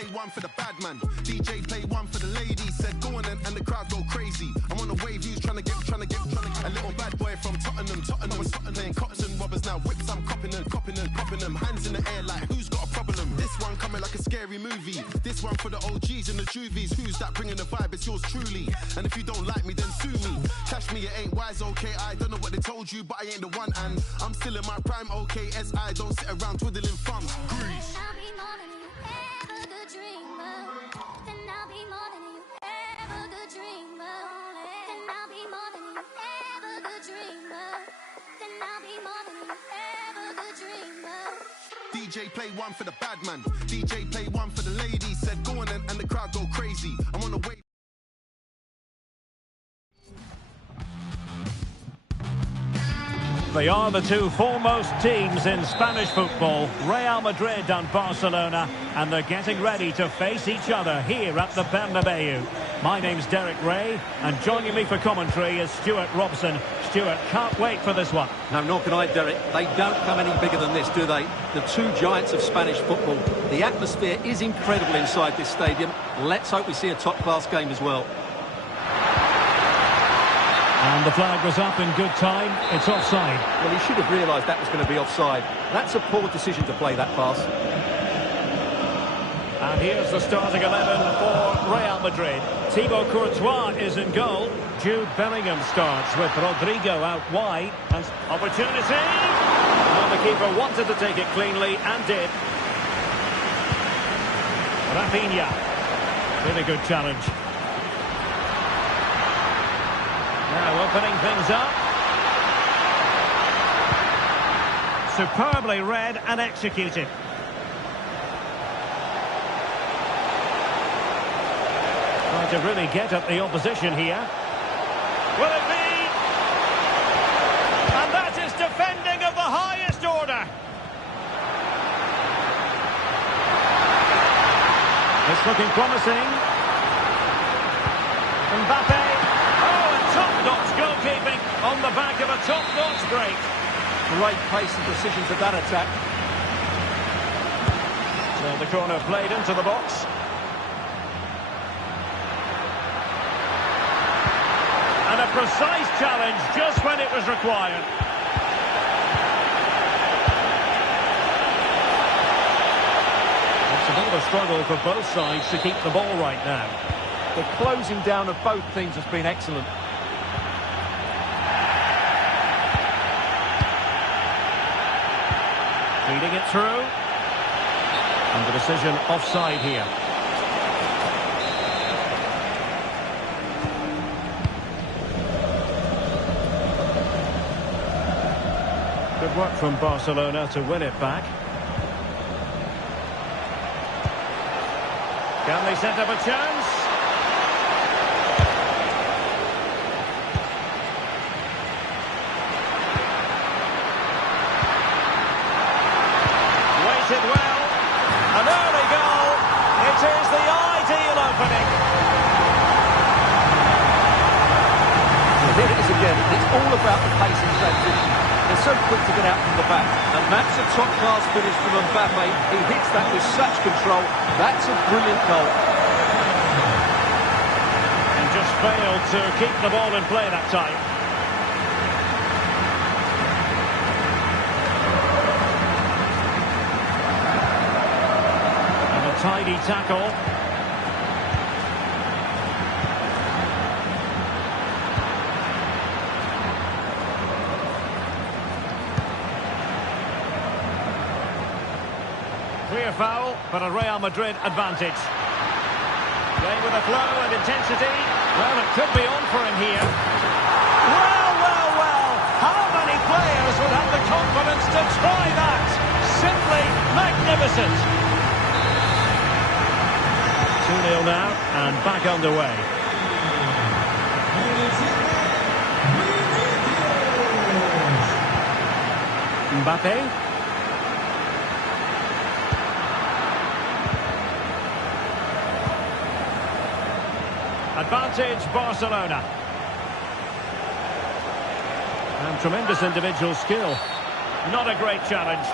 play one for the bad man. DJ play one for the ladies. Said go on and the crowd go crazy. I'm on the wave, who's trying to get a little bad boy from Tottenham. Playing cops and robbers now. Whips, I'm copping them. Hands in the air like who's got a problem? This one coming like a scary movie. This one for the OGs and the juvies. Who's that bringing the vibe? It's yours truly. And if you don't like me, then sue me. Cash me, it ain't wise, okay. I don't know what they told you, but I ain't the one. And I'm still in my prime, okay. I don't sit around twiddling thumbs. Grease. I'll be more than you ever could dream of. Then I'll be more than you ever could dream of. Then I'll be more than you ever could dream of. Then I'll be more than you ever could dream of. DJ play one for the bad man. DJ play one for the ladies. Said go on and the crowd go crazy. I'm on the way. They are the two foremost teams in Spanish football, Real Madrid and Barcelona, and they're getting ready to face each other here at the Bernabeu. My name's Derek Ray, and joining me for commentary is Stuart Robson. Stuart, can't wait for this one. No, nor can I, Derek. They don't come any bigger than this, do they? The two giants of Spanish football. The atmosphere is incredible inside this stadium. Let's hope we see a top-class game as well. And the flag was up in good time. It's offside. Well, he should have realised that was going to be offside. That's a poor decision to play that pass. And here's the starting 11 for Real Madrid. Thibaut Courtois is in goal. Jude Bellingham starts with Rodrigo out wide. And opportunity! Well, the keeper wanted to take it cleanly and did. Rafinha. Really good challenge. Now opening things up. Superbly read and executed. Trying to really get at the opposition here. Will it be? And that is defending of the highest order. It's looking promising. Mbappe. Top-notch goalkeeping on the back of a top-notch break. Great pace and precision to that attack. So the corner played into the box. And a precise challenge just when it was required. It's a bit of a struggle for both sides to keep the ball right now. The closing down of both teams has been excellent. Feeding it through. And the decision offside here. Good work from Barcelona to win it back. Can they set up a chance? Waited well. An early goal. It is the ideal opening. Here it is again. It's all about the pace and transition. They're so quick to get out from the back. And that's a top-class finish from Mbappe. He hits that with such control. That's a brilliant goal. And just failed to keep the ball in play that time. And a tidy tackle. Clear foul, but a Real Madrid advantage. Playing with a flow and intensity. Well, it could be on for him here. Well, well, well. How many players would have the confidence to try that? Simply magnificent. 2-0 now, and back underway. Mbappe. Advantage Barcelona. And tremendous individual skill. Not a great challenge.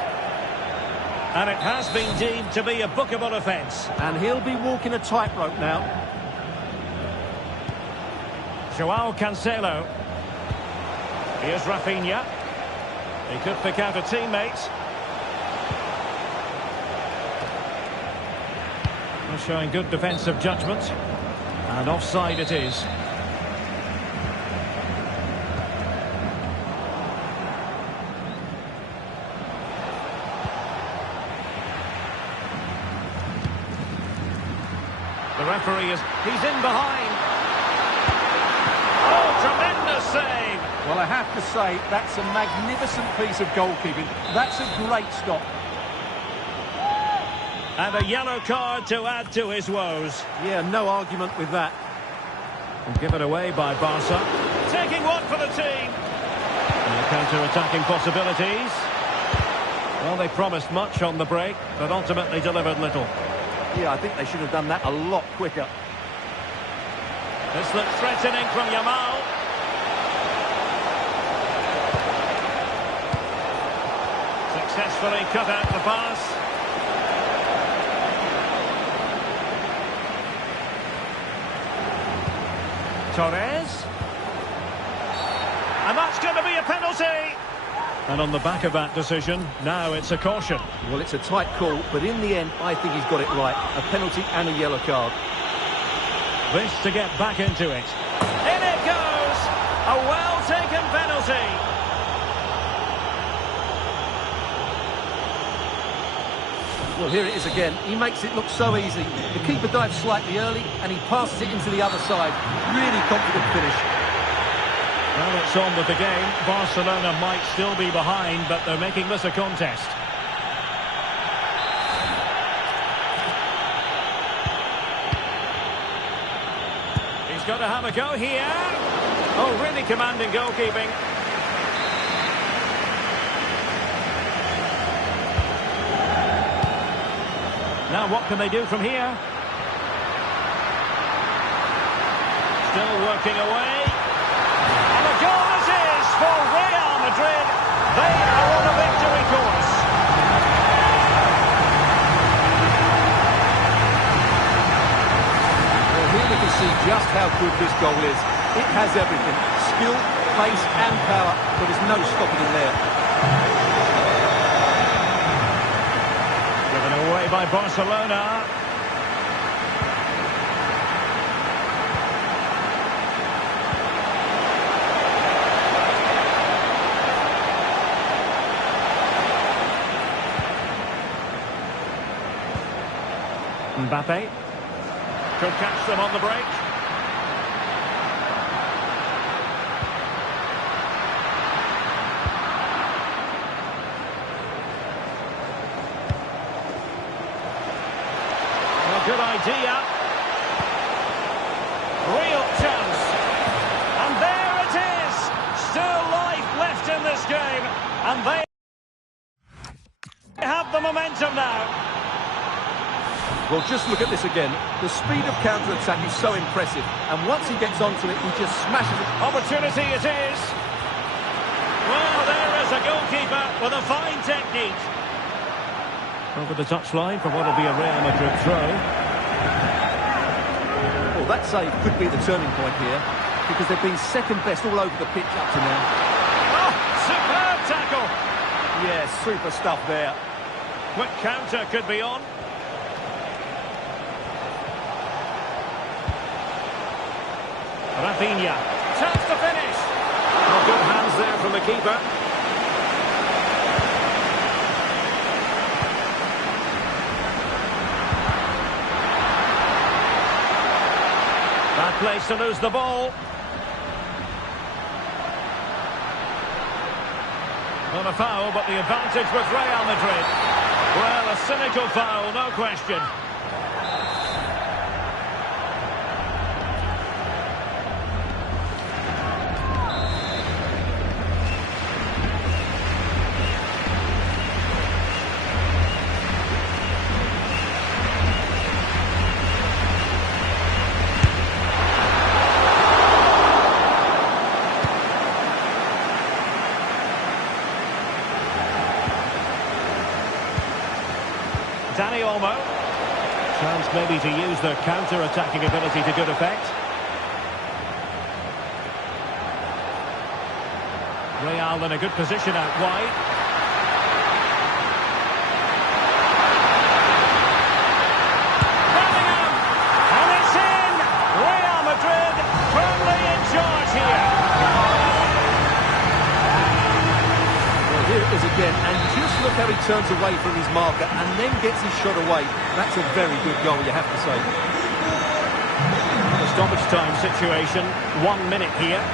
And it has been deemed to be a bookable offence. And he'll be walking a tightrope now. Joao Cancelo. Here's Rafinha. He could pick out a teammate. They're showing good defensive judgment. And offside it is. The referee he's in behind. Oh, tremendous save. Well, I have to say, that's a magnificent piece of goalkeeping. That's a great stop. And a yellow card to add to his woes. Yeah, no argument with that. And given away by Barca. Taking one for the team. And counter-attacking possibilities. Well, they promised much on the break, but ultimately delivered little. Yeah, I think they should have done that a lot quicker. This looks threatening from Yamal. Successfully cut out the pass. Torres. And that's going to be a penalty. And on the back of that decision, now it's a caution. Well, it's a tight call, but in the end, I think he's got it right. A penalty and a yellow card. This to get back into it. In it goes! A well-taken penalty. Well, here it is again. He makes it look so easy. The keeper dives slightly early, and he passes it into the other side. Really confident finish. Well, it's on with the game. Barcelona might still be behind, but they're making this a contest. He's got to have a go here. Oh, really commanding goalkeeping. Now what can they do from here? Still working away. And a goal it is for Real Madrid. They are on a victory course. Well, here we can see just how good this goal is. It has everything. Skill, pace and power. There is no stopping him there. Given away by Barcelona. Mbappe could catch them on the break. Well, good idea. Real chance. And there it is. Still life left in this game. And they have the momentum now. Well, just look at this again. The speed of counter-attack is so impressive. And once he gets onto it, he just smashes it. Opportunity it is. Well, there is a goalkeeper with a fine technique. Over the touchline for what will be a Real Madrid throw. Well, that save could be the turning point here, because they've been second best all over the pitch up to now. Oh, superb tackle. Yeah, super stuff there. Quick counter could be on. Rafinha, chance to finish. Oh, good hands there from the keeper. Bad place to lose the ball. Not a foul, but the advantage with Real Madrid. Well, a cynical foul, no question. maybe to use their counter-attacking ability to good effect. Real in a good position out wide. Bellingham! And it's in! Real Madrid firmly in charge here. Well, here it is again, and just look how he turns away from his marker and then gets his shot away. That's a very good goal, you have to say. The stoppage time situation, 1 minute here.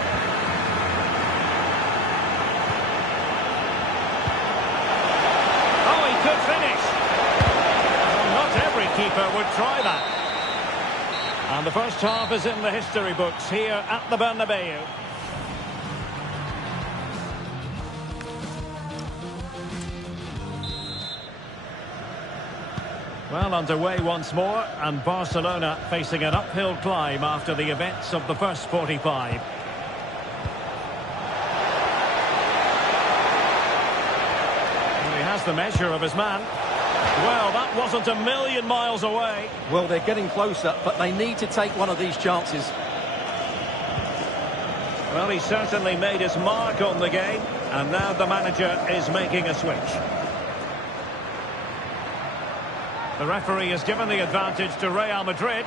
Could finish. Not every keeper would try that. And the first half is in the history books here at the Bernabeu. Well, underway once more, and Barcelona facing an uphill climb after the events of the first 45. The measure of his man. Well, that wasn't a million miles away. Well, they're getting closer, but they need to take one of these chances. Well, he certainly made his mark on the game, and now the manager is making a switch. The referee has given the advantage to Real Madrid.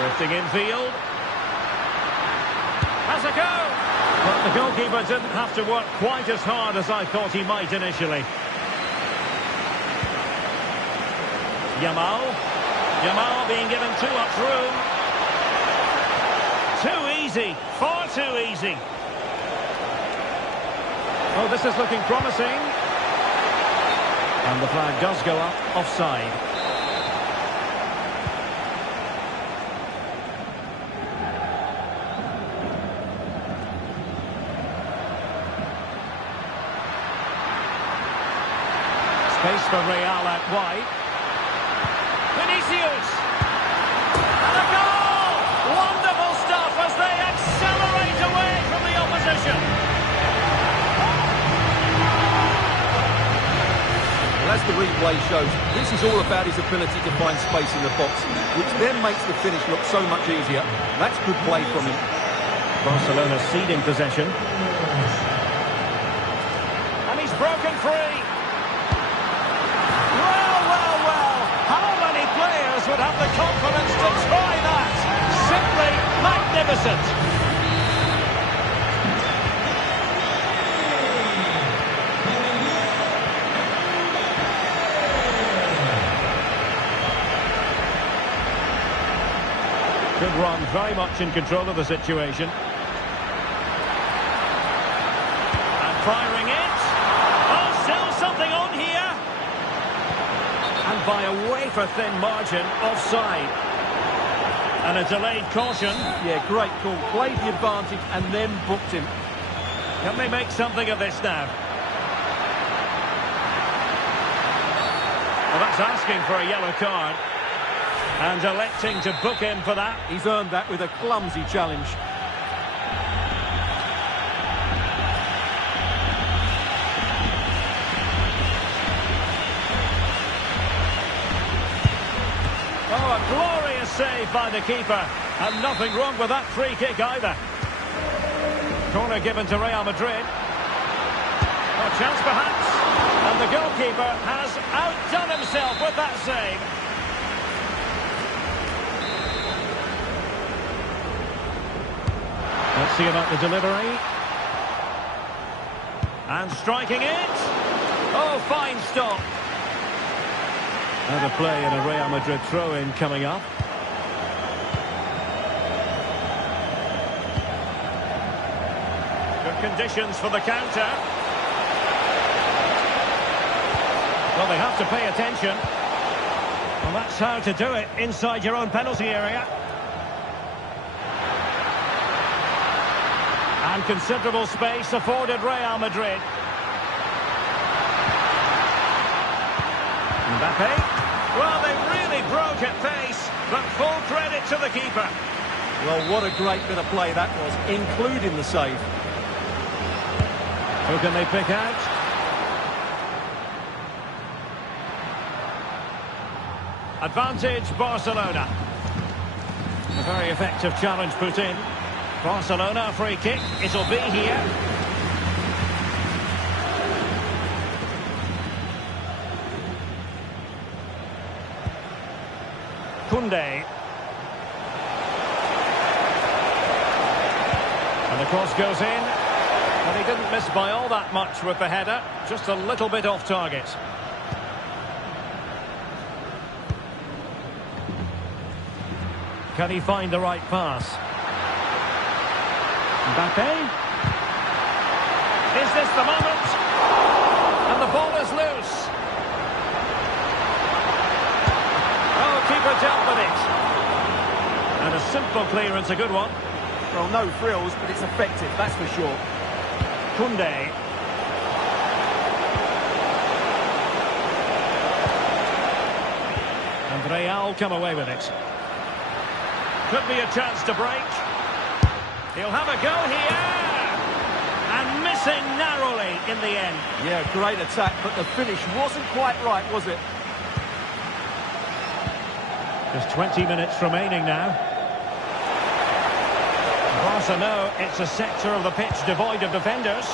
Drifting infield. Has a go! But the goalkeeper didn't have to work quite as hard as I thought he might initially. Yamal being given too much room. Too easy, far too easy. Oh, this is looking promising. And the flag does go up, offside. Space for Real out wide. Vinicius! And a goal! Wonderful stuff as they accelerate away from the opposition. Well, as the replay shows, this is all about his ability to find space in the box, which then makes the finish look so much easier. That's good play from him. Barcelona ceding possession. And he's broken free. Would have the confidence to try that. Simply magnificent. Good run, very much in control of the situation. And firing it. Oh, still something on here. And by a wafer-thin margin, offside. And a delayed caution. Yeah, great call. Played the advantage and then booked him. Can they make something of this now? Well, that's asking for a yellow card. And electing to book him for that. He's earned that with a clumsy challenge. Oh, a glorious save by the keeper. And nothing wrong with that free kick either. Corner given to Real Madrid. A chance perhaps. And the goalkeeper has outdone himself with that save. Let's see about the delivery. And striking it. Oh, fine stop. Another play in a Real Madrid throw-in coming up. Good conditions for the counter. Well, they have to pay attention. Well, that's how to do it inside your own penalty area. And considerable space afforded Real Madrid. Mbappe. Well, they really broke at pace, but full credit to the keeper. Well, what a great bit of play that was, including the save. Who can they pick out? Advantage Barcelona. A very effective challenge put in. Barcelona free kick. It'll be here. Koundé. And the cross goes in. And he didn't miss by all that much with the header. Just a little bit off target. Can he find the right pass? Mbappe. Is this the moment? And the ball is loose. Oh, keeper dealt with it. And a simple clearance, a good one. Well, no frills, but it's effective, that's for sure. Koundé. And Real come away with it. Could be a chance to break. He'll have a go here. And missing narrowly in the end. Yeah, great attack, but the finish wasn't quite right, was it? Just 20 minutes remaining now. Barca know it's a sector of the pitch devoid of defenders.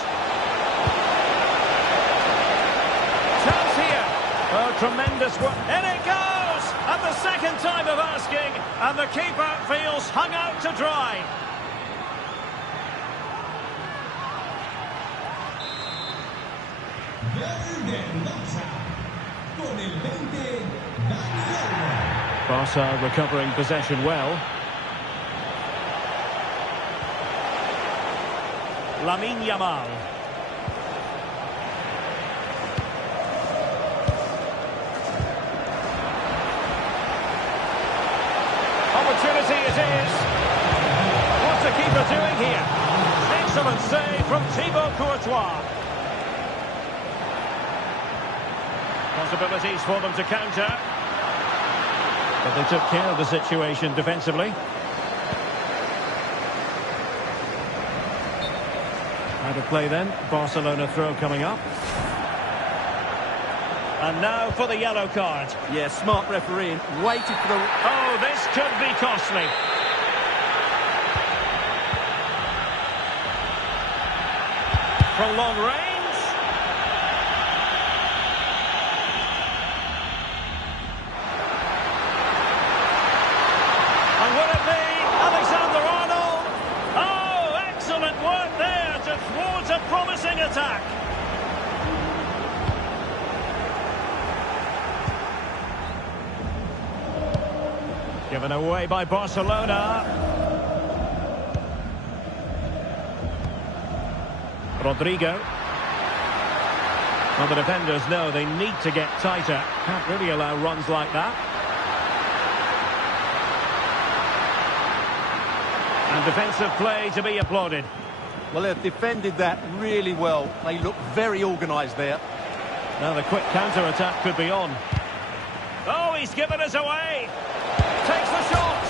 Chance here. Oh, tremendous work. In it goes! At the second time of asking, and the keeper feels hung out to dry. Barca recovering possession well. Lamine Yamal. Opportunity it is. What's the keeper doing here? Excellent save from Thibaut Courtois. Possibilities for them to counter. But they took care of the situation defensively. Out of play then. Barcelona throw coming up. And now for the yellow card. Yeah, smart refereeing. Waited for the... Oh, this could be costly. From long range. And will it be Alexander-Arnold? Oh, excellent work there to thwart a promising attack. Given away by Barcelona. Rodrigo. Well, the defenders know they need to get tighter. Can't really allow runs like that. And defensive play to be applauded. Well, they've defended that really well. They look very organised there. Now the quick counter-attack could be on. Oh, he's given us away. Takes the shot,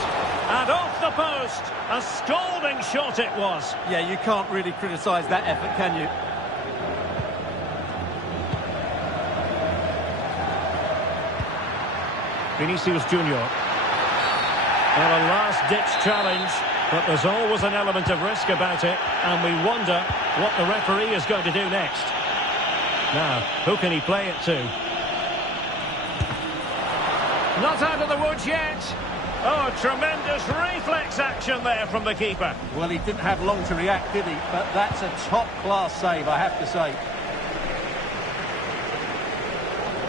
and off the post. A scalding shot it was. Yeah, you can't really criticise that effort, can you? Vinicius Junior. Well, a last-ditch challenge, but there's always an element of risk about it, and we wonder what the referee is going to do next. Now, who can he play it to? Not out of the woods yet. Oh, tremendous reflex action there from the keeper. Well, he didn't have long to react, did he? But that's a top-class save, I have to say.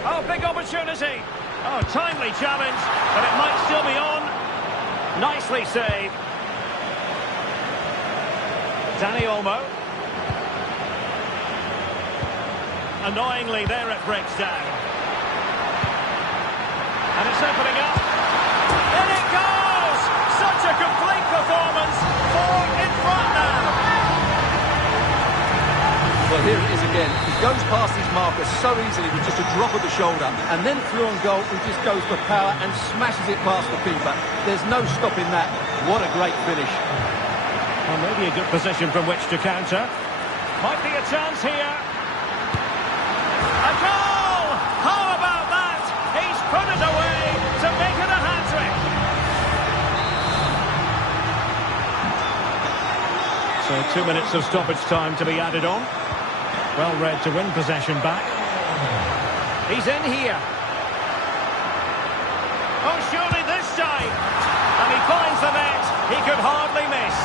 Oh, big opportunity. Oh, timely challenge, but it might still be on. Nicely saved. Dani Olmo. Annoyingly, there it breaks down. And it's opening up. In it goes! Such a complete performance. 4 in front now. Well, here it is again. He goes past his marker so easily with just a drop of the shoulder. And then through on goal, he just goes for power and smashes it past the keeper. There's no stopping that. What a great finish. Well, maybe a good position from which to counter. Might be a chance here. A goal! How about that? He's put it away to So 2 minutes of stoppage time to be added on. Well read to win possession back. He's in here. Oh, surely this time. And he finds the net. He could hardly miss.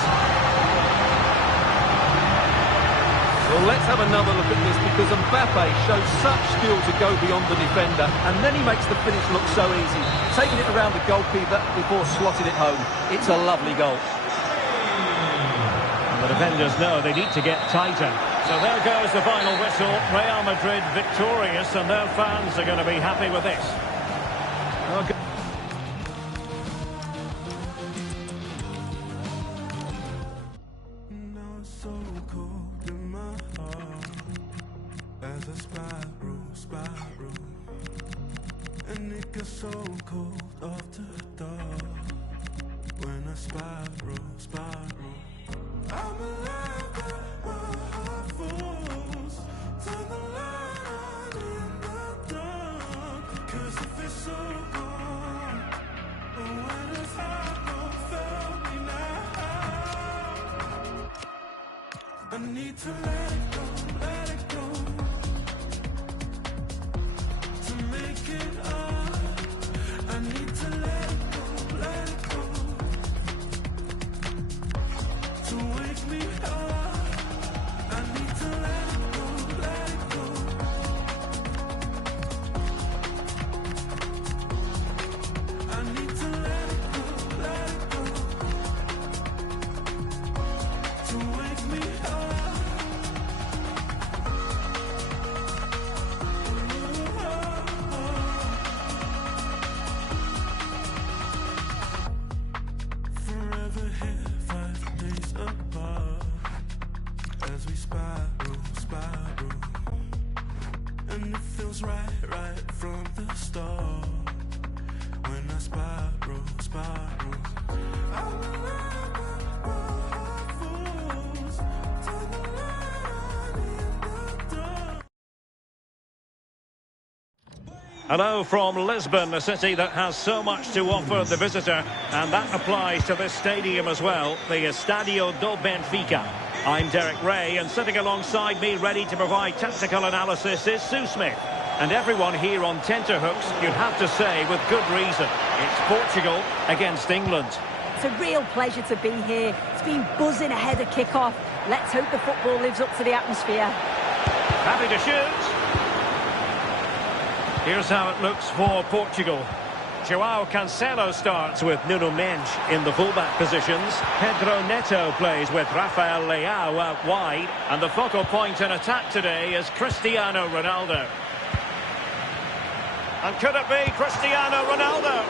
Well, let's have another look at this, because Mbappe shows such skill to go beyond the defender, and then he makes the finish look so easy, taking it around the goalkeeper before slotting it home. It's a lovely goal. And the defenders know they need to get tighter. So there goes the final whistle. Real Madrid victorious, and their fans are going to be happy with this. Okay. As a spiral, and it gets so cold after dark. When I spiral, I'm alive, but my heart falls. Turn the light on in the dark, 'cause it feels so gone. When it's hard, don't fail me now. I need to let it go, let it go. I need to let it go, to wake me up. I need to let it go, I need to let it go, to wake me up. As we spiral, and it feels right from the start. When I spiral, I'm alive, but my heart falls. Turn the light on in the dark. Hello from Lisbon, a city that has so much to offer the visitor, and that applies to this stadium as well, the Estadio do Benfica. I'm Derek Ray, and sitting alongside me ready to provide tactical analysis is Sue Smith. And everyone here on tenterhooks, you'd have to say with good reason. It's Portugal against England. It's a real pleasure to be here. It's been buzzing ahead of kick-off. Let's hope the football lives up to the atmosphere. Happy to shoot. Here's how it looks for Portugal. Joao Cancelo starts with Nuno Mendes in the fullback positions. Pedro Neto plays with Rafael Leao out wide. And the focal point in attack today is Cristiano Ronaldo. And could it be Cristiano Ronaldo?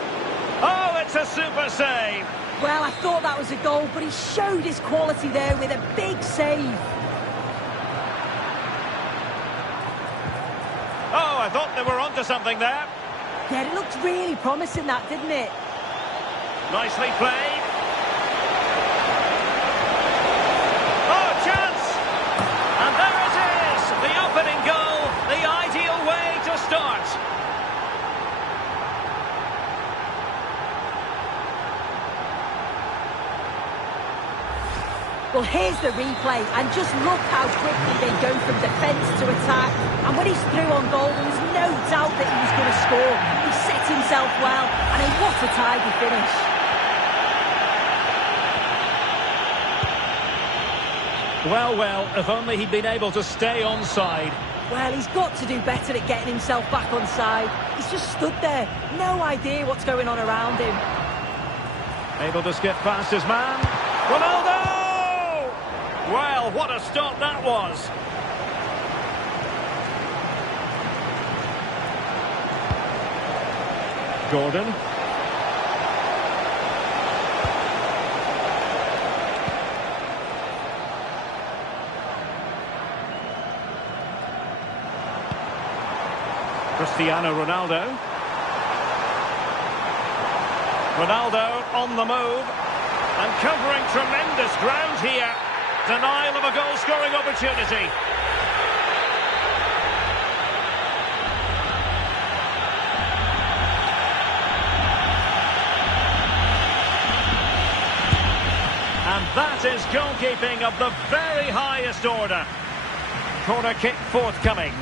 Oh, it's a super save. Well, I thought that was a goal, but he showed his quality there with a big save. Oh, I thought they were onto something there. Yeah, it looked really promising, that, didn't it? Nicely played. Oh, chance! And there it is! The opening goal, the ideal way to start. Well, here's the replay, and just look how quickly they go from defence to attack. And when he's through on goal, there was no doubt that he was going to score. He set himself well, and what a tidy finish. Well, if only he'd been able to stay onside. Well, he's got to do better at getting himself back onside. He's just stood there, no idea what's going on around him. Able to skip past his man. Ronaldo! Well, what a stop that was. Gordon. Cristiano Ronaldo. Ronaldo on the move. And covering tremendous ground here. Denial of a goal-scoring opportunity. And that is goalkeeping of the very highest order. Corner kick forthcoming.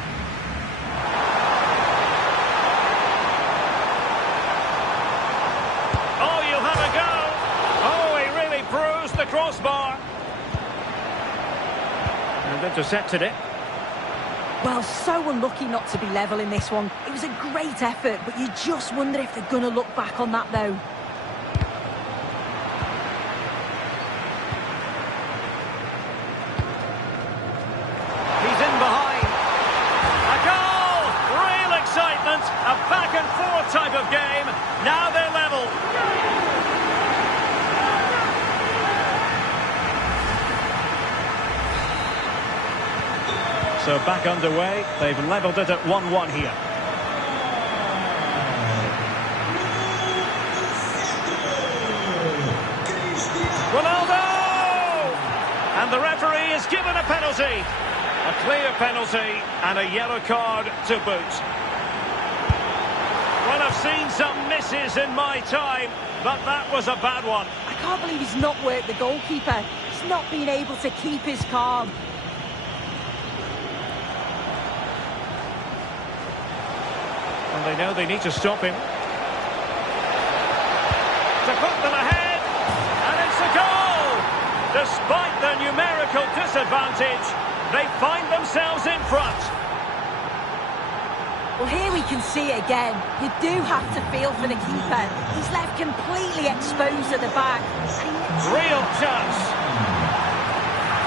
Oh, you'll have a go. Oh, he really bruised the crossbar. And intercepted it. Well, so unlucky not to be level in this one. It was a great effort, but you just wonder if they're going to look back on that, though. He's in behind. A goal! Real excitement. A back-and-forth type of game. Now they're level. So back underway. They've levelled it at 1-1 here. Ronaldo! And the referee is given a penalty. A clear penalty and a yellow card to boot. Well, I've seen some misses in my time, but that was a bad one. I can't believe he's not worked the goalkeeper. He's not been able to keep his calm. And they know they need to stop him. To put them ahead, and it's a goal! Despite the numerical disadvantage, they find themselves in front. Well, here we can see it again. You do have to feel for the keeper. He's left completely exposed at the back. Real chance.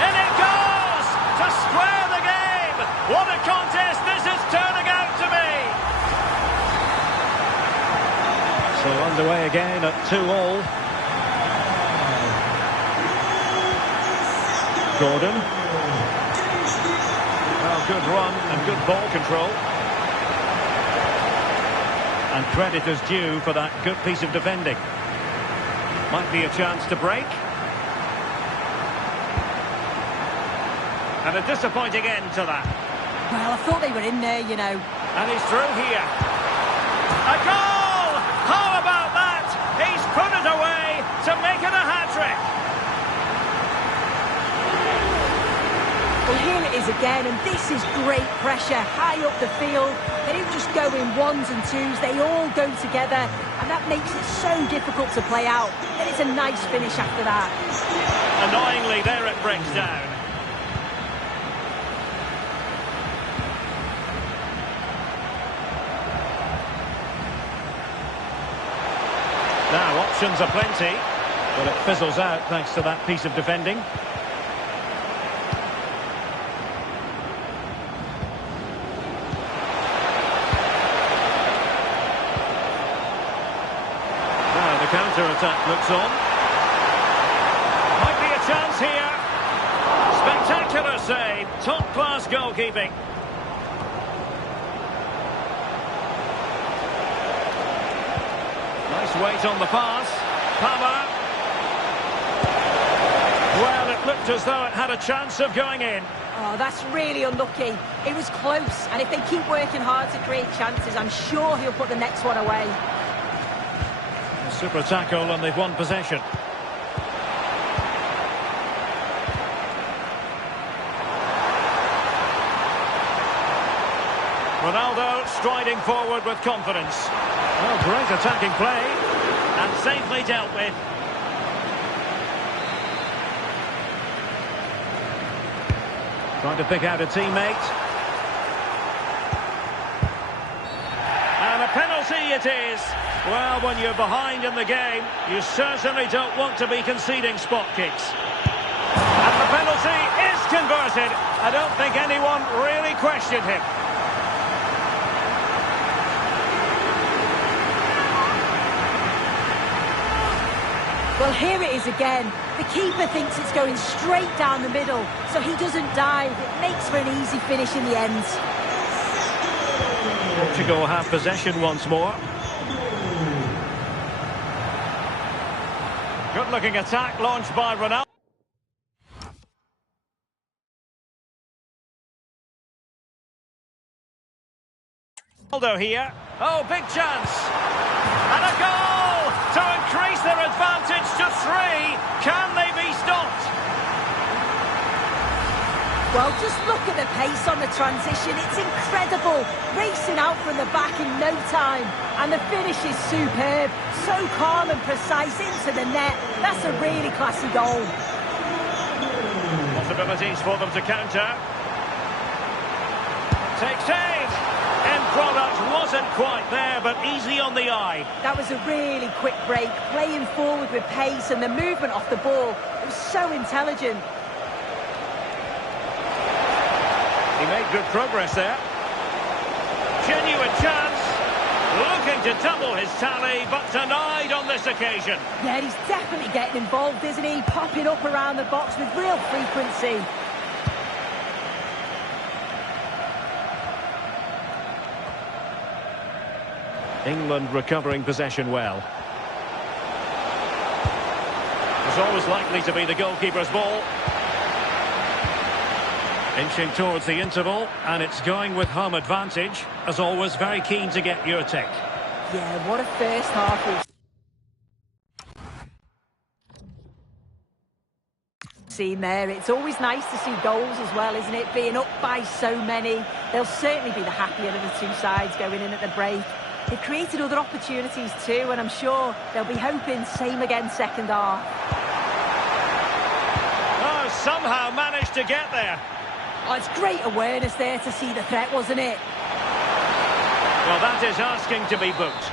And it goes to square the game. What a contest this is turning out to be. So underway again at 2-2. Gordon. Well, good run and good ball control. And credit is due for that good piece of defending. Might be a chance to break. And a disappointing end to that. Well, I thought they were in there, you know. And he's through here. A goal! How about that? He's put it away to make it a hat-trick. Well, here it is again, and this is great pressure high up the field. They don't just go in ones and twos, they all go together, and that makes it so difficult to play out. And it's a nice finish after that. Annoyingly, there it breaks down. Now, options are plenty, but it fizzles out thanks to that piece of defending. Counter-attack looks on. Might be a chance here. Spectacular save. Top-class goalkeeping. Nice weight on the pass. Palmer. Well, it looked as though it had a chance of going in. Oh, that's really unlucky. It was close, and if they keep working hard to create chances, I'm sure he'll put the next one away. Super tackle, and they've won possession. Ronaldo striding forward with confidence. Well, great attacking play, and safely dealt with. Trying to pick out a teammate. And a penalty it is. Well, when you're behind in the game, you certainly don't want to be conceding spot kicks. And the penalty is converted. I don't think anyone really questioned him. Well, here it is again. The keeper thinks it's going straight down the middle, so he doesn't dive. It makes for an easy finish in the end. Portugal have possession once more. Good-looking attack launched by Ronaldo. Ronaldo here. Oh, big chance. And a goal to increase their advantage to 3. Can they be stopped? Well, just look at the pace on the transition. It's incredible. Racing out from the back in no time. And the finish is superb. So calm and precise into the net. That's a really classy goal. Possibilities for them to counter. Takes aim. End product wasn't quite there, but easy on the eye. That was a really quick break. Playing forward with pace and the movement off the ball. It was so intelligent. He made good progress there. Genuine chance. Looking to double his tally, but denied on this occasion. Yeah, he's definitely getting involved, isn't he? Popping up around the box with real frequency. England recovering possession well. It's always likely to be the goalkeeper's ball. Inching towards the interval, and it's going with home advantage. As always, very keen to get your take. Yeah, what a first half we've seen there. It's always nice to see goals as well, isn't it? Being up by so many. They'll certainly be the happier of the two sides going in at the break. They've created other opportunities too, and I'm sure they'll be hoping same again second half. Oh, somehow managed to get there. Oh, it's great awareness there to see the threat, wasn't it? Well, that is asking to be booked.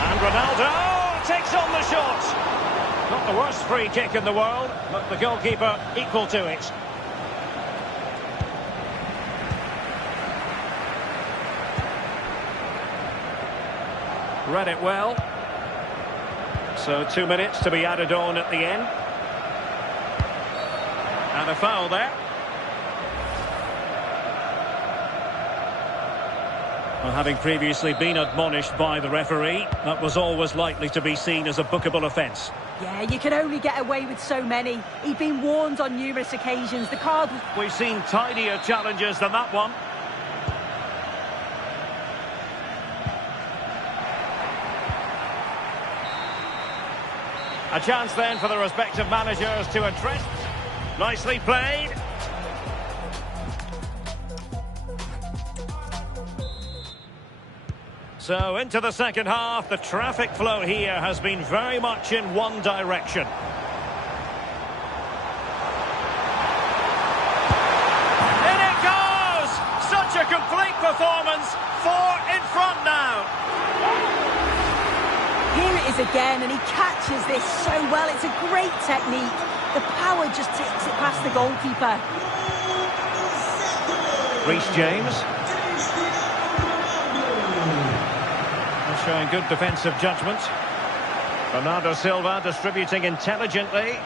And Ronaldo takes on the shot. Not the worst free kick in the world, but the goalkeeper equal to it. Read it well. So 2 minutes to be added on at the end. And a foul there. Well, having previously been admonished by the referee, that was always likely to be seen as a bookable offence. Yeah, you can only get away with so many. He'd been warned on numerous occasions. The card was... We've seen tidier challenges than that one. A chance then for the respective managers to address. Nicely played. So into the second half, the traffic flow here has been very much in one direction. In it goes! Such a complete performance. 4 in front now. Here it is again, and he catches this so well. It's a great technique. The power just takes it past the goalkeeper. Reece James. Showing good defensive judgment. Bernardo Silva distributing intelligently.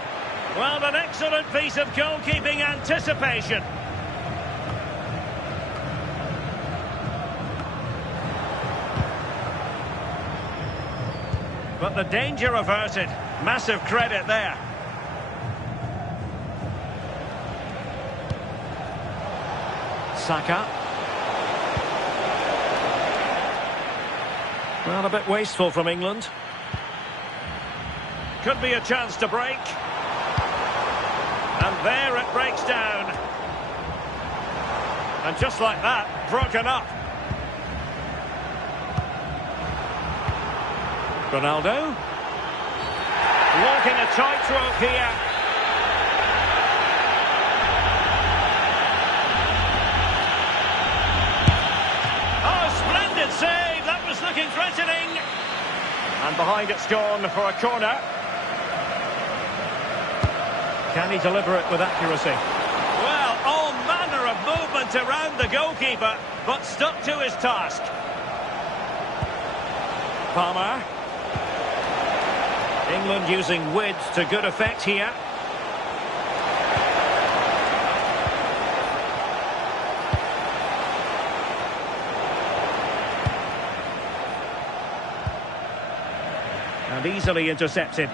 Well, an excellent piece of goalkeeping anticipation. But the danger averted. Massive credit there. Saka. Well, a bit wasteful from England. Could be a chance to break. And there it breaks down. And just like that, broken up. Ronaldo. Walking a tightrope here. Oh, splendid save. That was looking threatening. And behind it's gone for a corner. Can he deliver it with accuracy? Well, all manner of movement around the goalkeeper, but stuck to his task. Palmer. England using width to good effect here. And easily intercepted.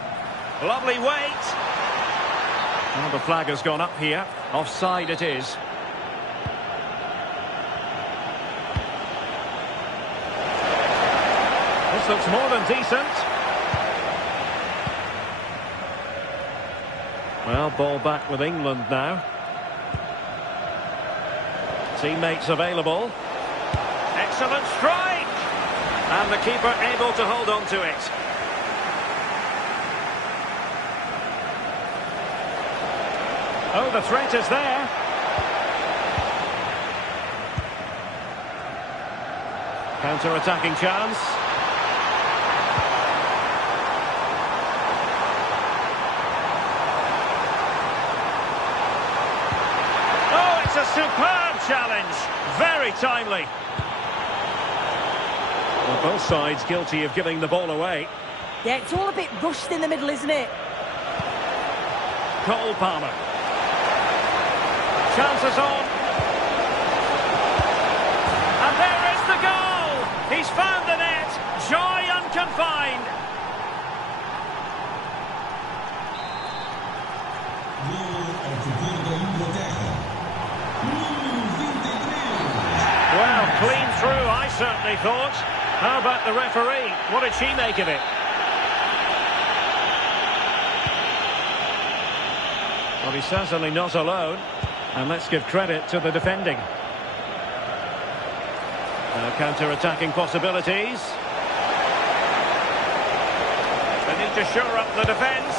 Lovely weight. Well, the flag has gone up here. Offside it is. This looks more than decent. Well, ball back with England now. Teammates available. Excellent strike! And the keeper able to hold on to it. Oh, the threat is there. Counter-attacking chance. Oh, it's a superb challenge. Very timely. Well, both sides guilty of giving the ball away. Yeah, it's all a bit rushed in the middle, isn't it? Cole Palmer. Chances on. And there is the goal! He's found the net. Joy unconfined. Well, clean through, I certainly thought. How about the referee? What did she make of it? Well, he's certainly not alone. And let's give credit to the defending. Counter-attacking possibilities. They need to shore up the defence.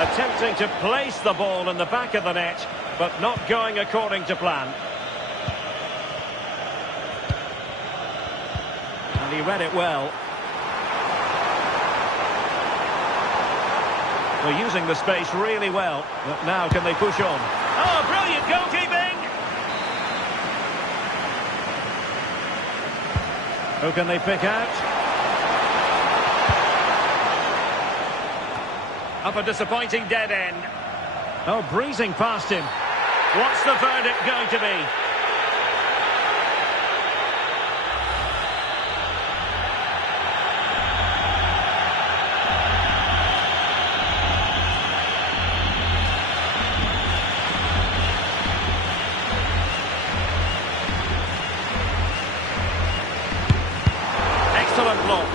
Attempting to place the ball in the back of the net, but not going according to plan. And he read it well. They're using the space really well, but now can they push on? Oh, brilliant goalkeeping! Who can they pick out? Up a disappointing dead end. Oh, breezing past him. What's the verdict going to be? Excellent block.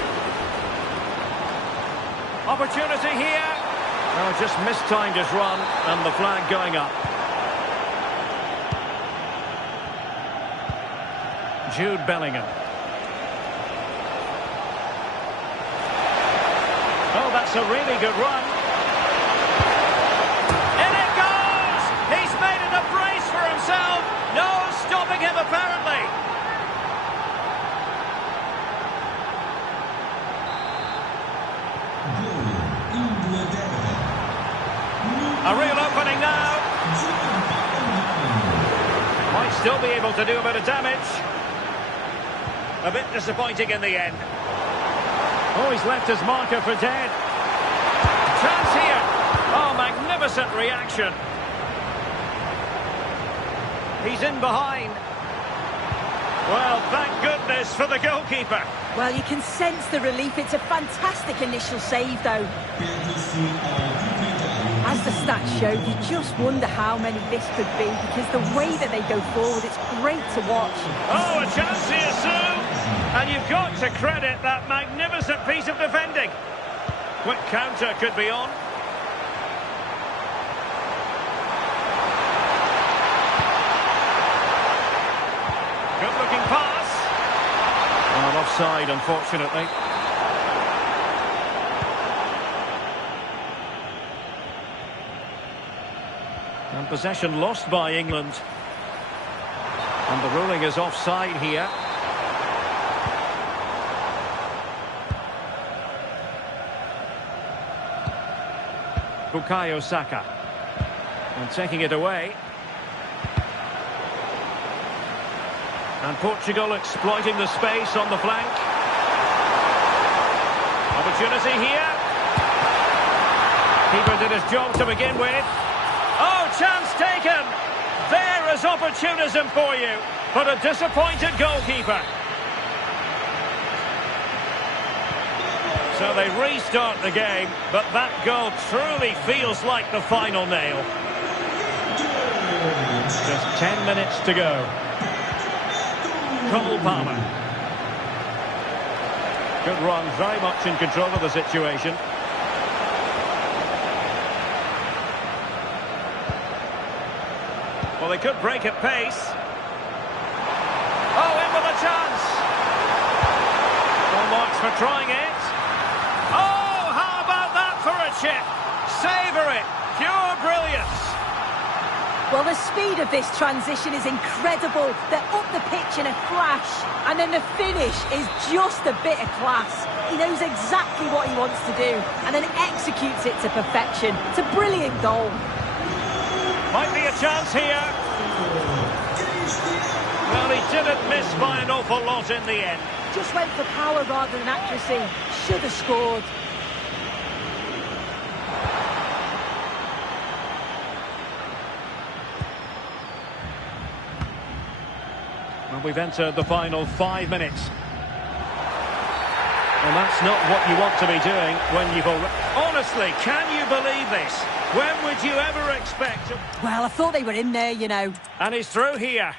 Opportunity here. Oh, just mistimed his run, and the flag going up. Jude Bellingham. Oh, that's a really good run. In it goes! He's made it a brace for himself. No stopping him, apparently. A real opening now. Might still be able to do a bit of damage. A bit disappointing in the end. Oh, he's left his marker for dead. Chance here. Oh, magnificent reaction. He's in behind. Well, thank goodness for the goalkeeper. Well, you can sense the relief. It's a fantastic initial save, though. As the stats show, you just wonder how many this could be, because the way that they go forward, it's great to watch. Oh, a chance here, Sue! And you've got to credit that magnificent piece of defending. Quick counter could be on. Good-looking pass. Well, offside, unfortunately. And possession lost by England. And the ruling is offside here. Bukayo Saka. And taking it away. And Portugal exploiting the space on the flank. Opportunity here. Keeper did his job to begin with. Oh, chance taken! There is opportunism for you, but a disappointed goalkeeper. So they restart the game, but that goal truly feels like the final nail. Just 10 minutes to go. Cole Palmer. Good run, very much in control of the situation. Well, they could break at pace. Oh, in with a chance. Full marks for trying it. Oh, how about that for a chip? Savour it. Pure brilliance. Well, the speed of this transition is incredible. They're up the pitch in a flash, and then the finish is just a bit of class. He knows exactly what he wants to do, and then executes it to perfection. It's a brilliant goal. Might be a chance here. Well, he didn't miss by an awful lot in the end. Just went for power rather than accuracy. Should have scored. Well, we've entered the final 5 minutes. Well, that's not what you want to be doing when you've already... Honestly, can you believe this? When would you ever expect... Well, I thought they were in there, you know. And he's through here.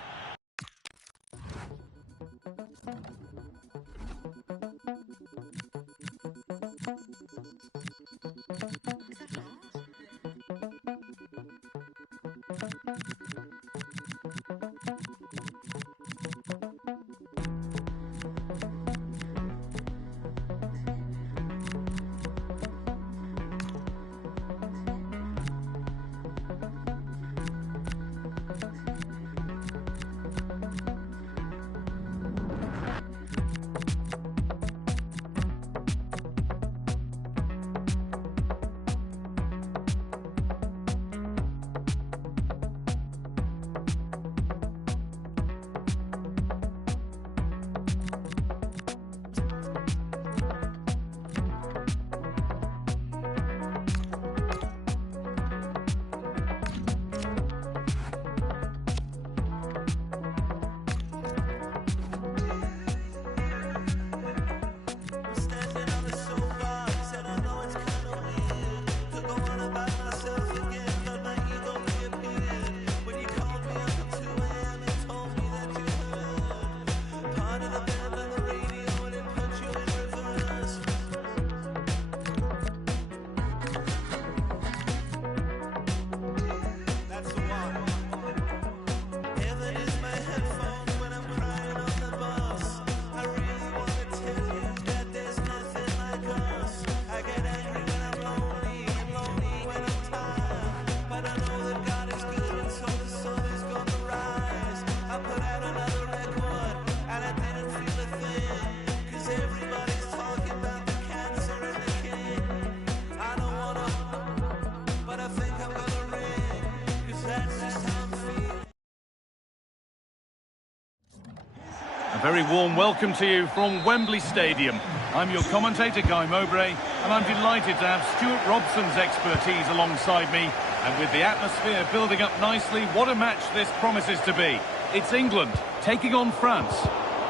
A very warm welcome to you from Wembley Stadium. I'm your commentator, Guy Mowbray, and I'm delighted to have Stuart Robson's expertise alongside me. And with the atmosphere building up nicely, what a match this promises to be. It's England taking on France.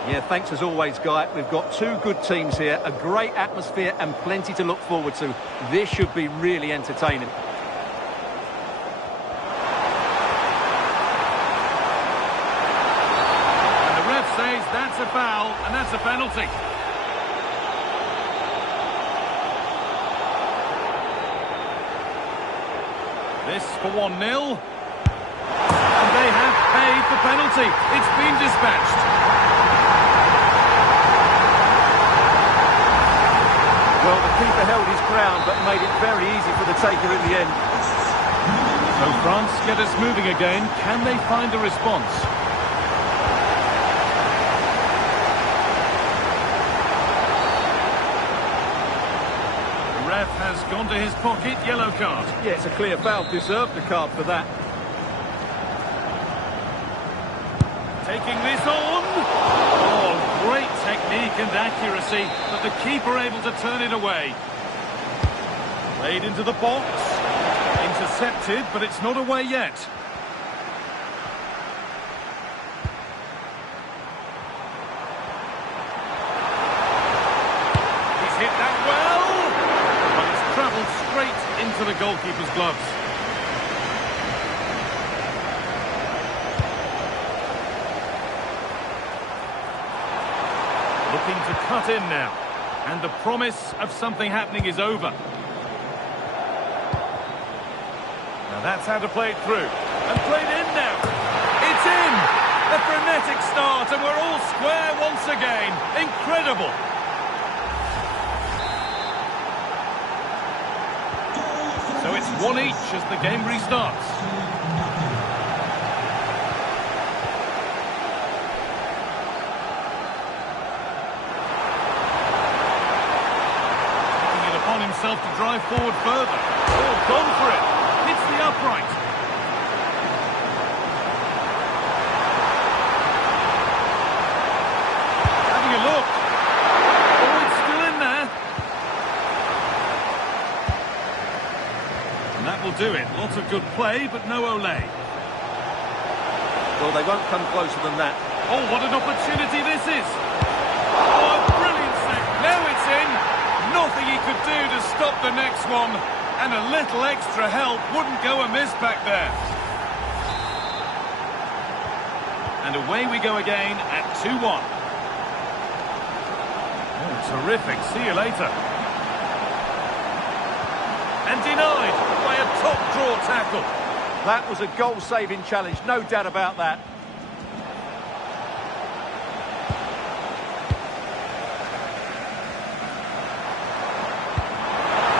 Yeah, thanks as always, Guy. We've got two good teams here, a great atmosphere and plenty to look forward to. This should be really entertaining. Says that's a foul and that's a penalty. This for 1-0. And they have paid the penalty. It's been dispatched. Well, the keeper held his ground but made it very easy for the taker in the end. So France get us moving again. Can they find a response? Has gone to his pocket, yellow card. Yeah, it's a clear foul, deserved the card for that. Taking this on. Oh, great technique and accuracy, but the keeper able to turn it away. Played into the box. Intercepted, but it's not away yet. He's hit that well. Travelled straight into the goalkeeper's gloves. looking to cut in now. And the promise of something happening is over. Now that's how to play it through. And played in now. It's in! A frenetic start, and we're all square once again. Incredible! So it's 1 each as the game restarts. Taking it upon himself to drive forward further. Oh, gone for it. Hits the upright. Having a look. Oh, it's still in there. And that will do it. Lots of good play, but no Olé. Well, they won't come closer than that. Oh, what an opportunity this is. Oh, a brilliant save. Now it's in. Nothing he could do to stop the next one. And a little extra help wouldn't go amiss back there. And away we go again at 2-1. Oh, terrific. See you later. And denied by a top-draw tackle. That was a goal-saving challenge, no doubt about that.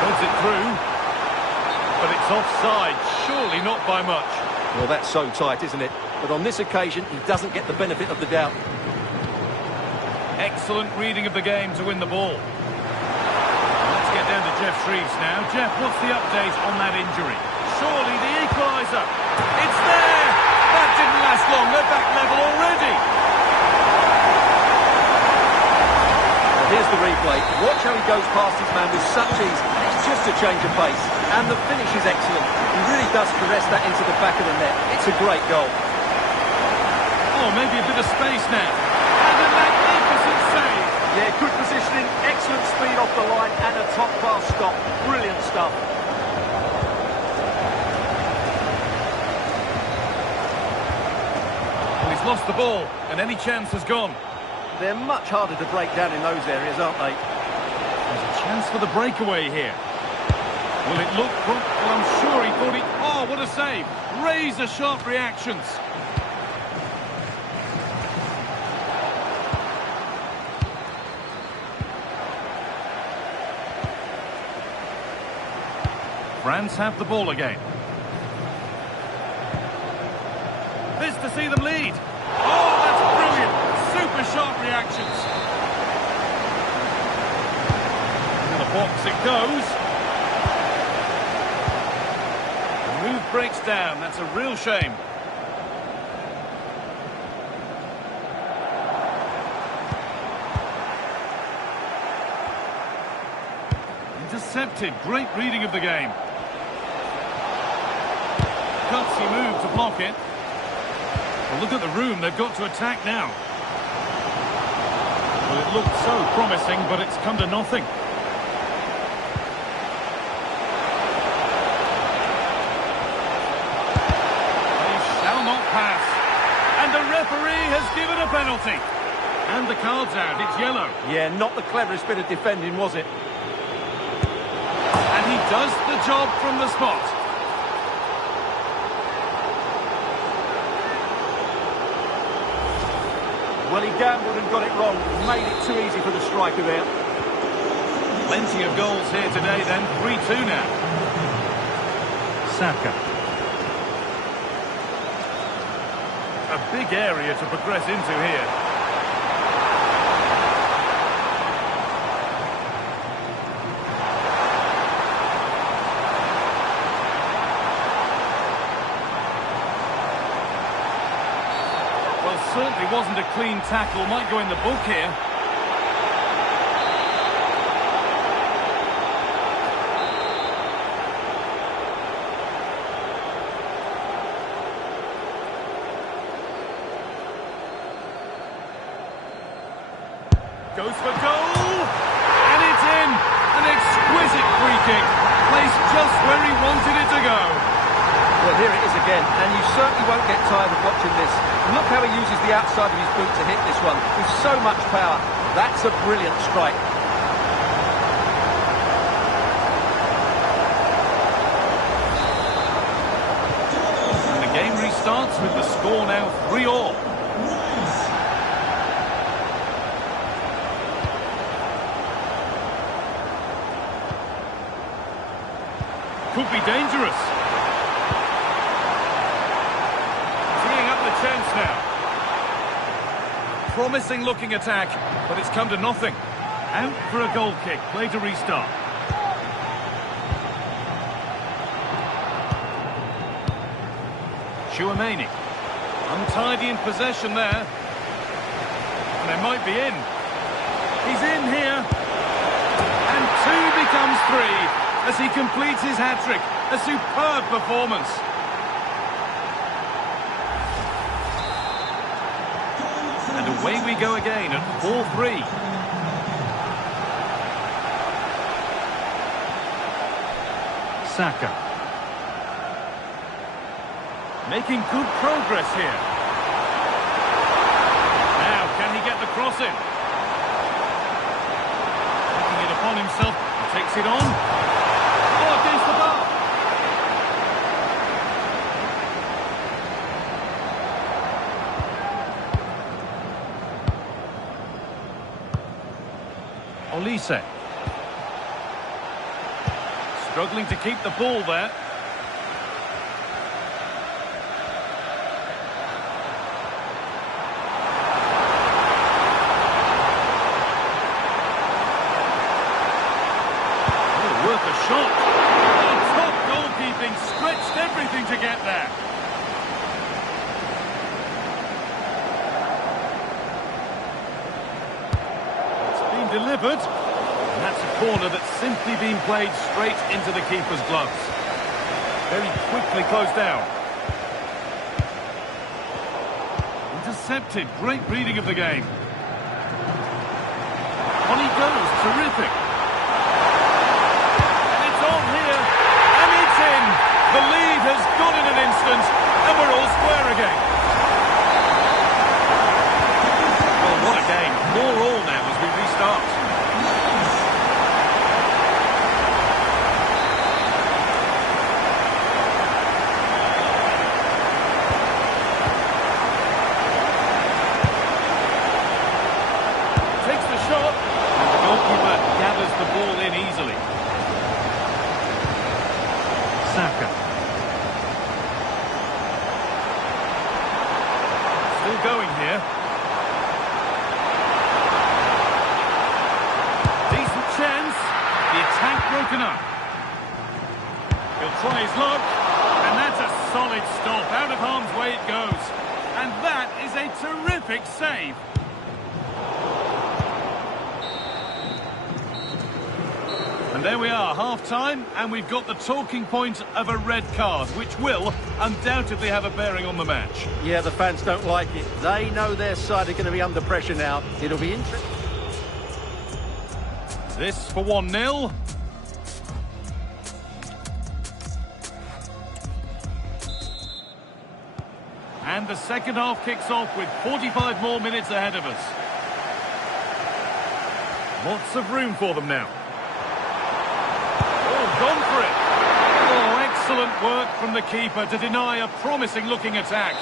Puts it through. But it's offside, surely not by much. Well, that's so tight, isn't it? But on this occasion, he doesn't get the benefit of the doubt. Excellent reading of the game to win the ball. Let's get down to Jeff Shreves now. Jeff, what's the update on that injury? Surely the equaliser. It's there! That didn't last long. They're back level already. Here's the replay. Watch how he goes past his man with such ease. It's just a change of pace. And the finish is excellent. He really does caress that into the back of the net. It's a great goal. Oh, maybe a bit of space now. And a magnificent save. Yeah, good positioning, excellent speed off the line, and a top-class stop. Brilliant stuff. Well, he's lost the ball, and any chance has gone. They're much harder to break down in those areas, aren't they? There's a chance for the breakaway here. Will it look... Well, I'm sure he thought he... Oh, what a save. Razor-sharp reactions. France have the ball again. This to see them lead. Oh, that's brilliant. Super sharp reactions. In the box it goes. The move breaks down. That's a real shame. Intercepted. Great reading of the game. Gutsy move to block it. Well, look at the room. They've got to attack now. Well, it looked so promising, but it's come to nothing. They shall not pass. And the referee has given a penalty. And the card's out. It's yellow. Yeah, not the cleverest bit of defending, was it? And he does the job from the spot. Well, he gambled and got it wrong. Made it too easy for the striker there. Plenty of goals here today then. 3-2 now. Saka. A big area to progress into here. Certainly wasn't a clean tackle. Might go in the book here. Goes for goal! And it's in! An exquisite free kick. Placed just where he wanted it to go. Well, here it is again, and you certainly won't get tired of watching this. Look how he uses the outside of his boot to hit this one, with so much power. That's a brilliant strike. And the game restarts with the score now 3-all. Could be dangerous. Teeing up the chance now. Promising looking attack, but it's come to nothing. Out for a goal kick, play to restart. Chouameni. Untidy in possession there. And they might be in. He's in here. And 2 becomes 3. As he completes his hat-trick. A superb performance. And away we go again at 4-3. Saka. Making good progress here. Now, can he get the cross in? Taking it upon himself. He takes it on. Oh, against the bar. Olise. Struggling to keep the ball there. Oh, worth a shot. Oh, top goalkeeping, stretched everything to get there. Delivered, and that's a corner that's simply been played straight into the keeper's gloves. Very quickly closed down. Intercepted, great reading of the game. On he goes, terrific. And it's on here, and it's in. The lead has gone in an instant, and we're all square again. Well, what a game. 4-all now as we restart. Takes the shot. And the goalkeeper gathers the ball in easily. Saka. Still going here. Chance, the attack broken up. He'll try his luck, and that's a solid stop. Out of harm's way it goes. And that is a terrific save. And there we are, half-time, and we've got the talking point of a red card, which will undoubtedly have a bearing on the match. Yeah, the fans don't like it. They know their side are going to be under pressure now. It'll be interesting. This for 1-0. And the second half kicks off with 45 more minutes ahead of us. Lots of room for them now. Oh, gone for it. Oh, excellent work from the keeper to deny a promising looking attack.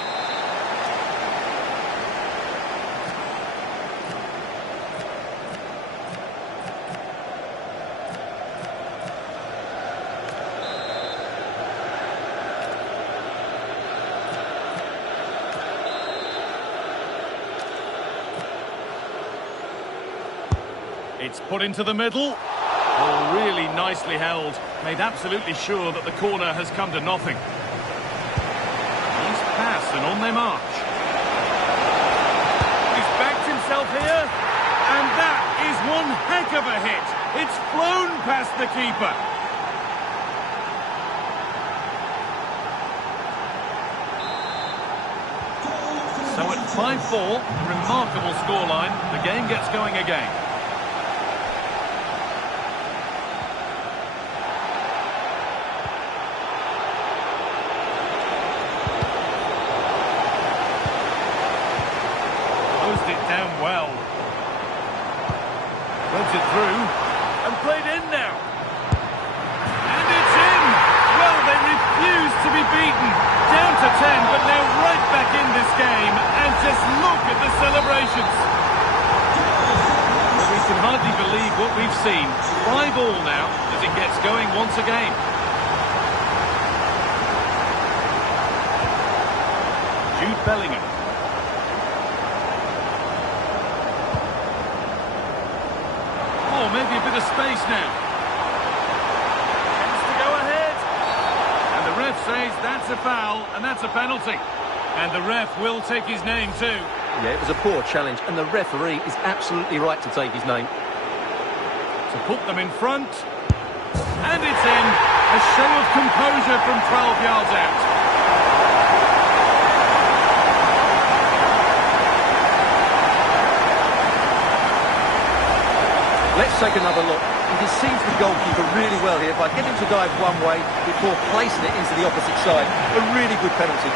It's put into the middle. Oh, really nicely held. Made absolutely sure that the corner has come to nothing. He's passed and on their march. He's backed himself here. And that is one heck of a hit. It's flown past the keeper. So at 5-4, remarkable scoreline. The game gets going again. Closed it down well. it through. And played in now. And it's in! Well, they refuse to be beaten. Down to 10, but now right back in this game. And just look at the celebrations. We can hardly believe what we've seen. 5-5 now as it gets going once again. Jude Bellingham. Oh, maybe a bit of space now. Chance to go ahead. And the ref says that's a foul and that's a penalty. And the ref will take his name too. Yeah, it was a poor challenge, and the referee is absolutely right to take his name. To put them in front. And it's in. A show of composure from 12 yards out. Let's take another look. He deceives the goalkeeper really well here by getting to dive one way before placing it into the opposite side. A really good penalty.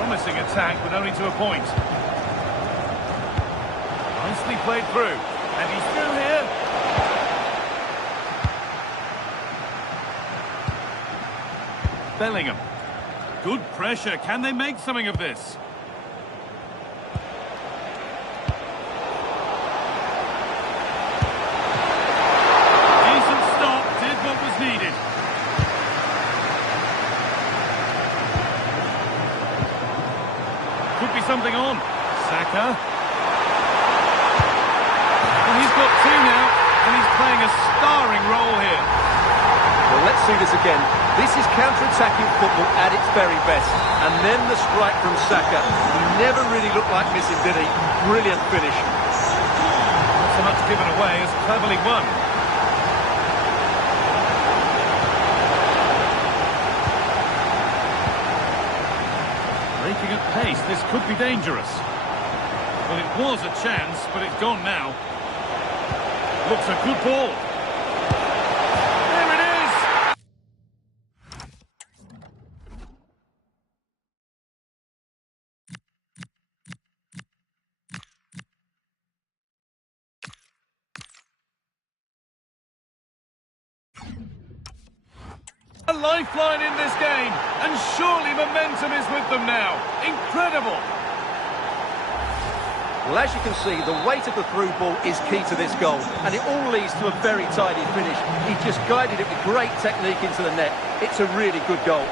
Promising attack, but only to a point. Nicely played through. And he's through here. Bellingham. Good pressure. Can they make something of this? Decent stop. Did what was needed. Could be something on. Saka. Well, he's got two now, and he's playing a starring role here. Well, let's see this again. This is counter-attacking football at its very best. And then the strike from Saka. He never really looked like missing, did he? Brilliant finish. Not so much given away as cleverly won. Breaking at pace, this could be dangerous. Well, it was a chance, but it's gone now. Looks a good ball. There it is! A lifeline in this game, and surely momentum is with them now. Incredible! Well, as you can see, the weight of the through ball is key to this goal, and it all leads to a very tidy finish. He just guided it with great technique into the net. It's a really good goal.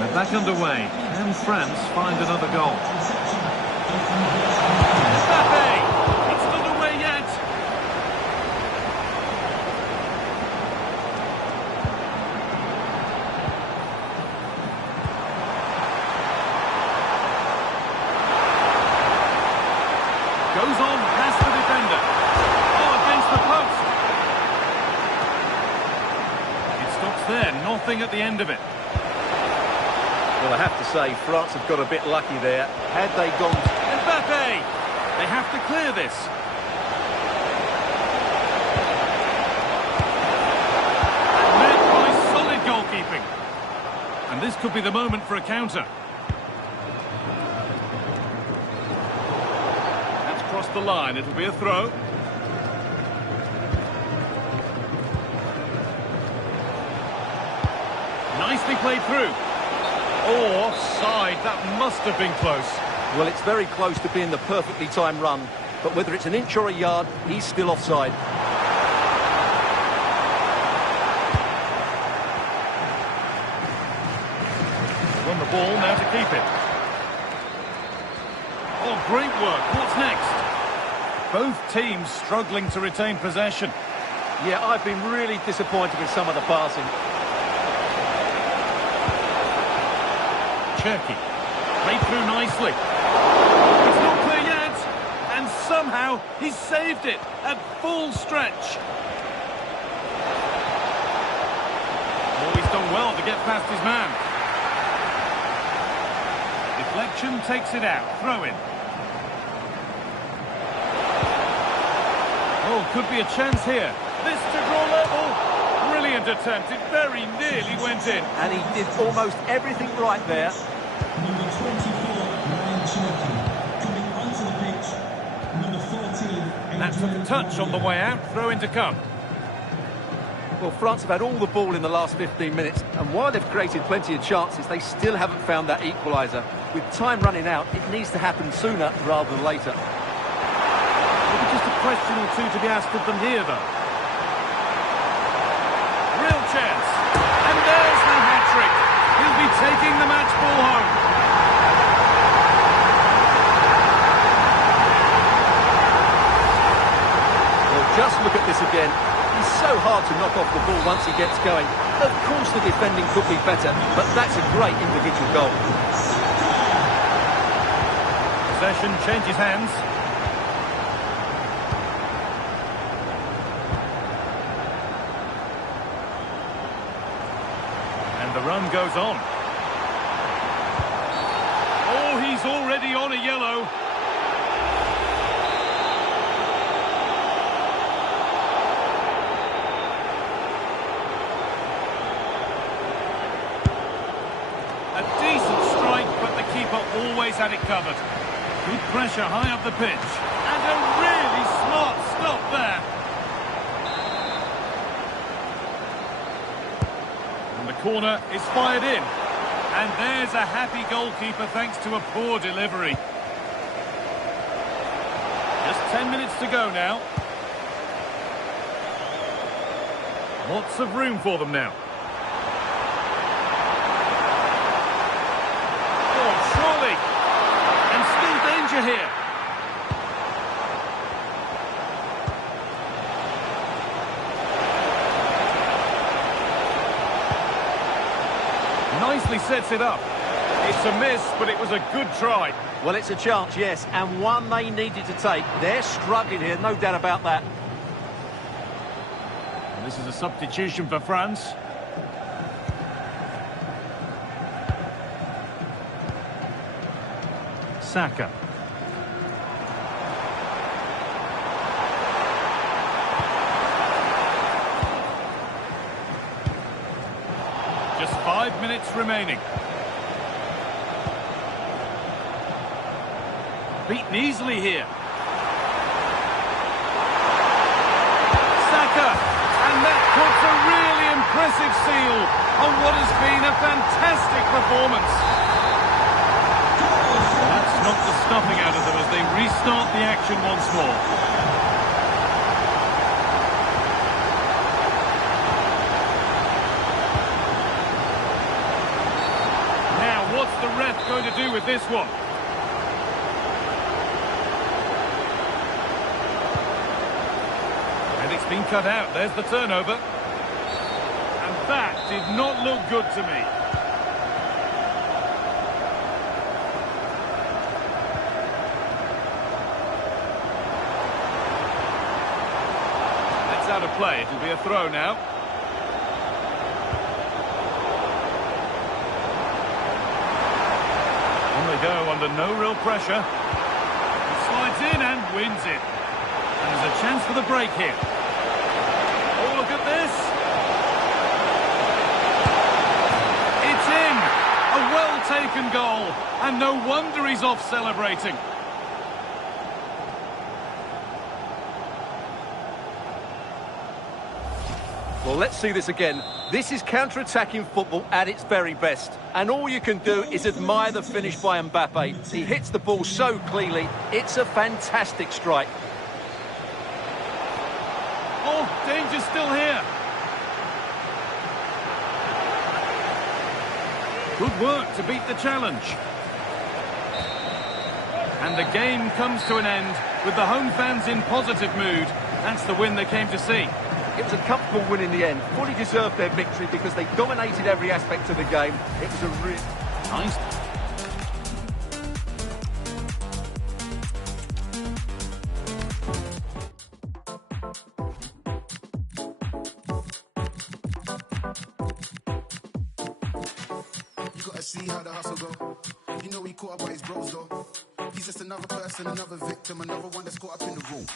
We're back underway. Can France find another goal? Mbappe! It's not away yet. Goes on past the defender. Oh, against the post. It stops there. Nothing at the end of it. Well, I have to say, France have got a bit lucky there. Had they gone... Mbappe! They have to clear this. Met by solid goalkeeping. And this could be the moment for a counter. That's crossed the line. It'll be a throw. Nicely played through. Oh, offside. That must have been close. Well, it's very close to being the perfectly timed run, but whether it's an inch or a yard, he's still offside. Won the ball, now to keep it. Oh, great work. What's next? Both teams struggling to retain possession. Yeah, I've been really disappointed with some of the passing. Cherky. Played through nicely. It's not clear yet. And somehow he's saved it at full stretch. Oh, he's done well to get past his man. Deflection takes it out. Throw in. Oh, could be a chance here. This to draw level. Brilliant. brilliant attempt. It very nearly went in. And he did almost everything right there. Number 24, Ryan Cherky. Coming onto the pitch, number 14. That took a touch on the way out. Throw in to come. Well, France have had all the ball in the last 15 minutes, and while they've created plenty of chances, they still haven't found that equaliser. With time running out, it needs to happen sooner rather than later. Maybe just a question or two to be asked of them here, though. Real chance. And there's the hat-trick. He'll be taking the match ball home. Well, just look at this again. He's so hard to knock off the ball once he gets going. Of course the defending could be better, but that's a great individual goal. Possession changes hands. And the run goes on. Oh, he's already on a yellow. A decent strike, but the keeper always had it covered. Good pressure high up the pitch. And a really smart stop there. And the corner is fired in. And there's a happy goalkeeper thanks to a poor delivery. Just 10 minutes to go now. Lots of room for them now. Surely. And still danger here. Nicely sets it up. It's a miss, but it was a good try. Well, it's a chance, yes, and one they needed to take. They're struggling here, no doubt about that. And this is a substitution for France. Saka. Just 5 minutes remaining. Beaten easily here. Saka. And that puts a really impressive seal on what has been a fantastic performance. That's knocked the stuffing out of them as they restart the action once more. Now, what's the ref going to do with this one? And it's been cut out. There's the turnover. And that did not look good to me. Out of play. It'll be a throw now. On they go under no real pressure. He slides in and wins it. And there's a chance for the break here. Oh, look at this. It's in. A well-taken goal. And no wonder he's off celebrating. Well, let's see this again. This is counter-attacking football at its very best. And all you can do is admire the finish by Mbappe. He hits the ball so cleanly. It's a fantastic strike. Oh, danger's still here. Good work to beat the challenge. And the game comes to an end with the home fans in positive mood. That's the win they came to see. It was a comfortable win in the end. Fully deserved their victory because they dominated every aspect of the game. It was a real... Nice. You gotta see how the hustle go. You know he caught up by his bros though. He's just another person, another victim, another one that's caught up in the room.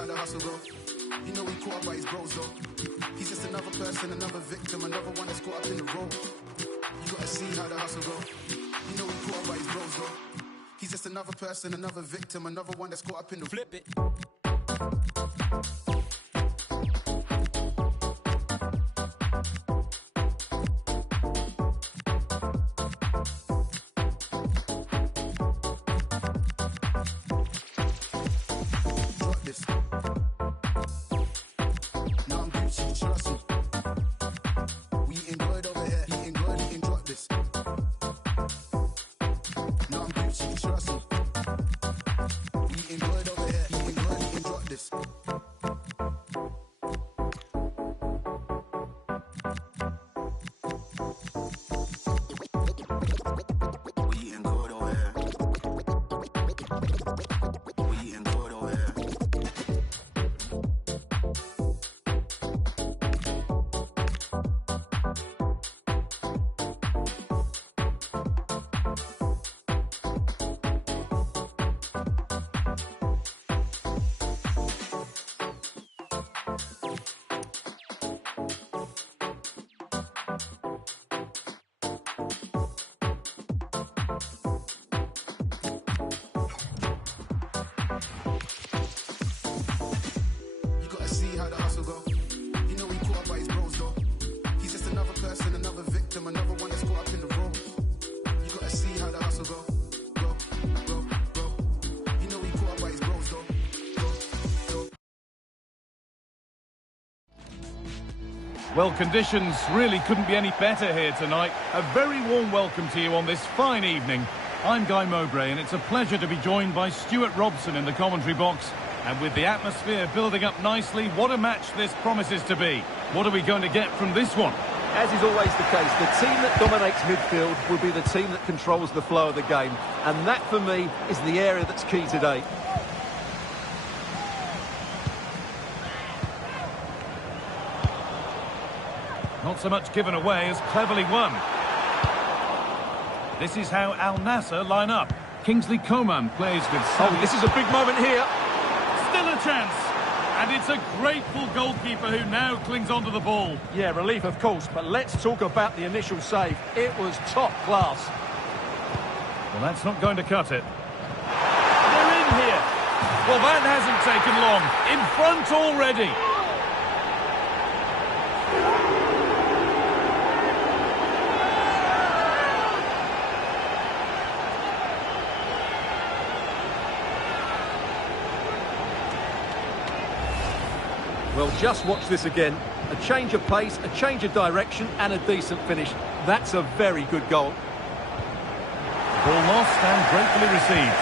how the hustle go. You know he caught up by his bros though. He's just another person, another victim, another one that's caught up in the road. You gotta see how the hustle go. You know he caught up by his bros though. He's just another person, another victim, another one that's caught up in the flip it. Drop this. Now I'm Gucci, trust me. We eating good over here, eating good, eating drop this. Now I'm Gucci, trust me. We eating good over here, eating good, eating drop this. We eating good over here. We eating good over here. You gotta see how the hustle go. You know he caught up by his bros though. He's just another person, another victim, another one that's caught up in the road. You gotta see how the hustle go. Go, go, go. You know he caught up by his bros though. Go, go. Well, conditions really couldn't be any better here tonight. A very warm welcome to you on this fine evening. I'm Guy Mowbray, and it's a pleasure to be joined by Stuart Robson in the commentary box. And with the atmosphere building up nicely, what a match this promises to be. What are we going to get from this one? As is always the case, the team that dominates midfield will be the team that controls the flow of the game. And that, for me, is the area that's key today. Not so much given away as cleverly won. This is how Al Nassr line up. Kingsley Coman plays with Oh, Salah. this is a big moment here. Still a chance. And it's a grateful goalkeeper who now clings onto the ball. Yeah, relief, of course, but let's talk about the initial save. It was top class. Well, that's not going to cut it. They're in here. Well, that hasn't taken long. In front already. Well, just watch this again. A change of pace, a change of direction, and a decent finish. That's a very good goal. Ball lost and gratefully received.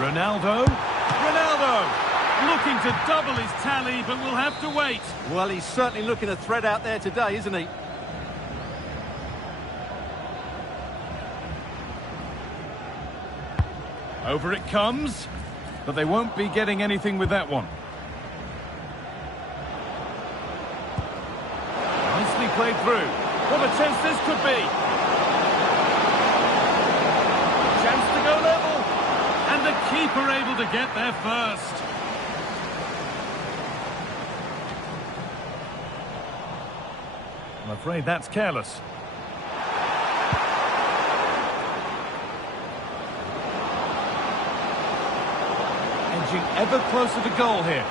Ronaldo. Looking to double his tally, but will have to wait. Well, he's certainly looking a threat out there today, isn't he? Over it comes, but they won't be getting anything with that one. Nicely played through. What a chance this could be. Chance to go level. And the keeper able to get there first. I'm afraid that's careless. Edging ever closer to goal here.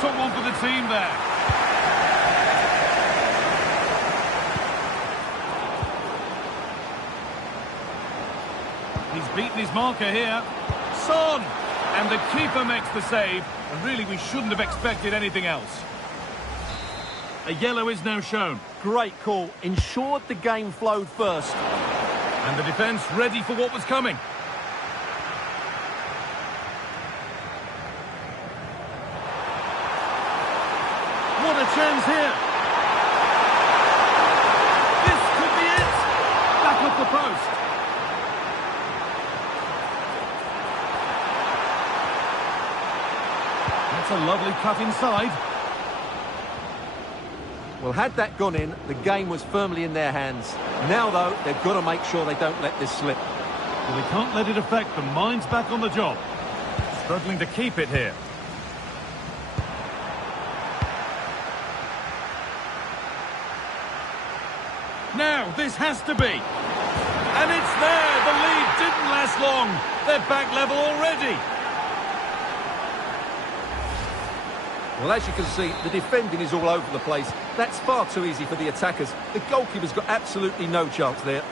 Someone for the team there. He's beaten his marker here. Son! And the keeper makes the save. And really, we shouldn't have expected anything else. A yellow is now shown. Great call. Ensured the game flowed first. And the defence ready for what was coming. What a chance here. This could be it. Back off the post. That's a lovely cut inside. Well, had that gone in, the game was firmly in their hands. Now, though, they've got to make sure they don't let this slip. Well, he can't let it affect them. Mind's back on the job. Struggling to keep it here. Now, this has to be. And it's there. The lead didn't last long. They're back level already. Well, as you can see, the defending is all over the place. That's far too easy for the attackers. The goalkeeper's got absolutely no chance there.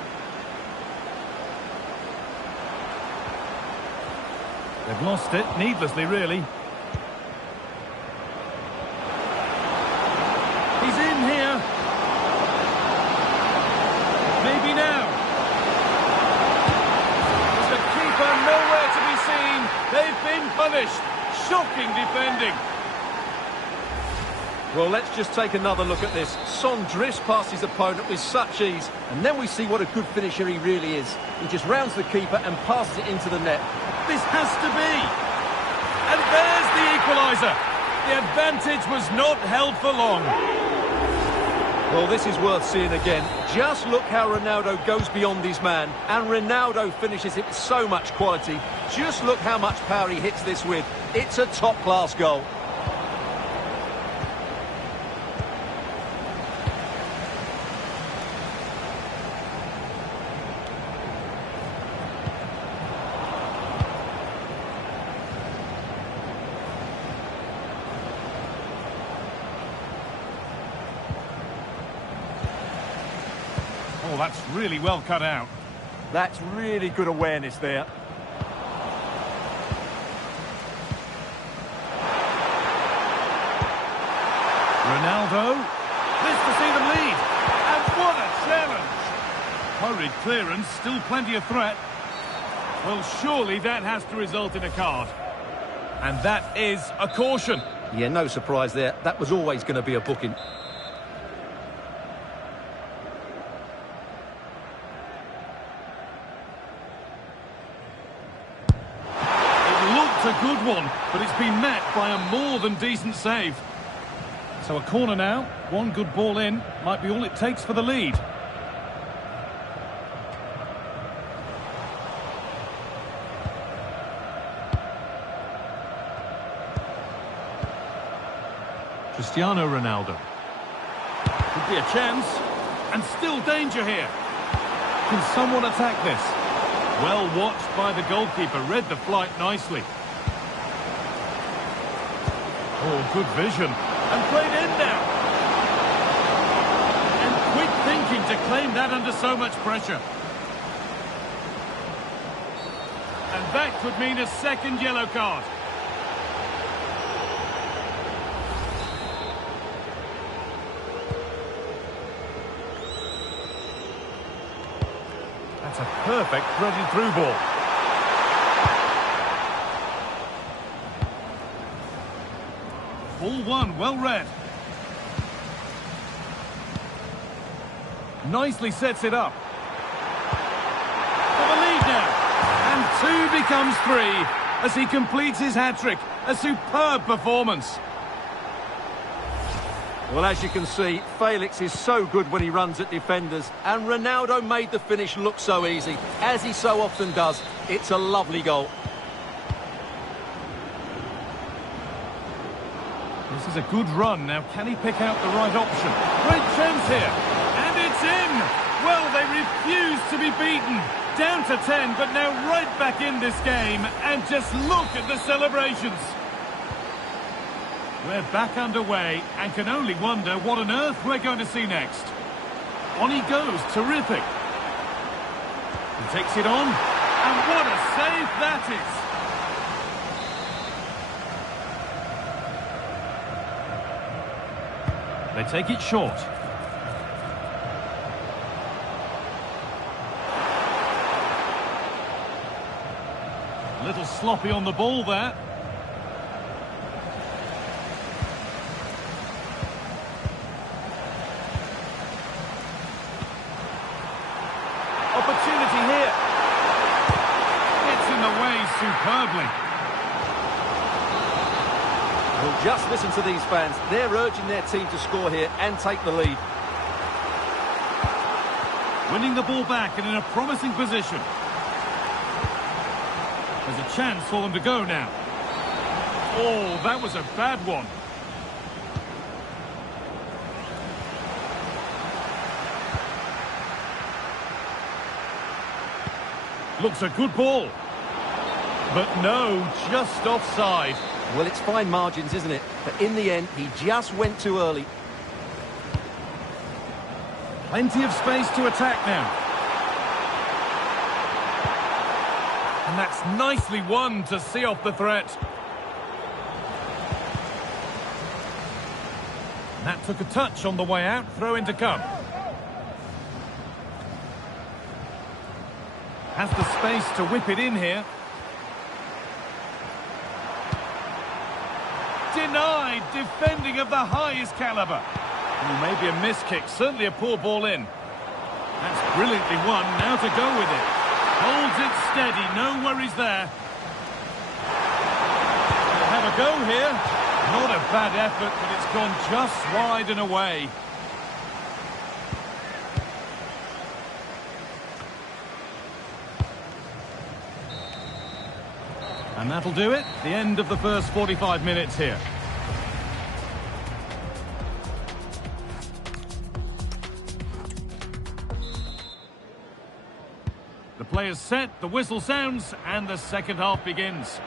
They've lost it, needlessly, really. He's in here. Maybe now. The keeper nowhere to be seen. They've been punished. Shocking defending. Well, let's just take another look at this. Son drifts past his opponent with such ease, and then we see what a good finisher he really is. He just rounds the keeper and passes it into the net. This has to be. And there's the equaliser. The advantage was not held for long. Well, this is worth seeing again. Just look how Ronaldo goes beyond his man, and Ronaldo finishes it with so much quality. Just look how much power he hits this with. It's a top-class goal. Oh, that's really well cut out. That's really good awareness there. Ronaldo. This to see them lead. And what a challenge. Hurried clearance, still plenty of threat. Well, surely that has to result in a card. And that is a caution. Yeah, no surprise there. That was always going to be a booking. A good one, but it's been met by a more than decent save. So a corner now, one good ball in, might be all it takes for the lead. Cristiano Ronaldo. Could be a chance, and still danger here. Can someone attack this? Well watched by the goalkeeper, read the flight nicely. Oh, good vision. And played in now. And quick thinking to claim that under so much pressure. And that could mean a second yellow card. That's a perfect threaded through ball. Ball one, well read. Nicely sets it up. For the lead now. And 2 becomes 3 as he completes his hat-trick. A superb performance. Well, as you can see, Felix is so good when he runs at defenders, and Ronaldo made the finish look so easy, as he so often does. It's a lovely goal. This is a good run. Now, can he pick out the right option? Great chance here. And it's in. Well, they refuse to be beaten. Down to 10, but now right back in this game. And just look at the celebrations. We're back underway and can only wonder what on earth we're going to see next. On he goes. Terrific. He takes it on. And what a save that is. They take it short. A little sloppy on the ball there. Opportunity here. Gets in the way superbly. Well, just listen to these fans. They're urging their team to score here and take the lead. Winning the ball back and in a promising position. There's a chance for them to go now. Oh, that was a bad one. Looks a good ball. But no, just offside. Well, it's fine margins, isn't it? But in the end, he just went too early. Plenty of space to attack now. And that's nicely won to see off the threat. And that took a touch on the way out. Throw in to come. Has the space to whip it in here. Denied, defending of the highest calibre. Maybe a miss kick, certainly a poor ball in. That's brilliantly won, now to go with it. Holds it steady, no worries there. They'll have a go here. Not a bad effort, but it's gone just wide and away. And that'll do it. The end of the first 45 minutes here. The players set, the whistle sounds, and the second half begins.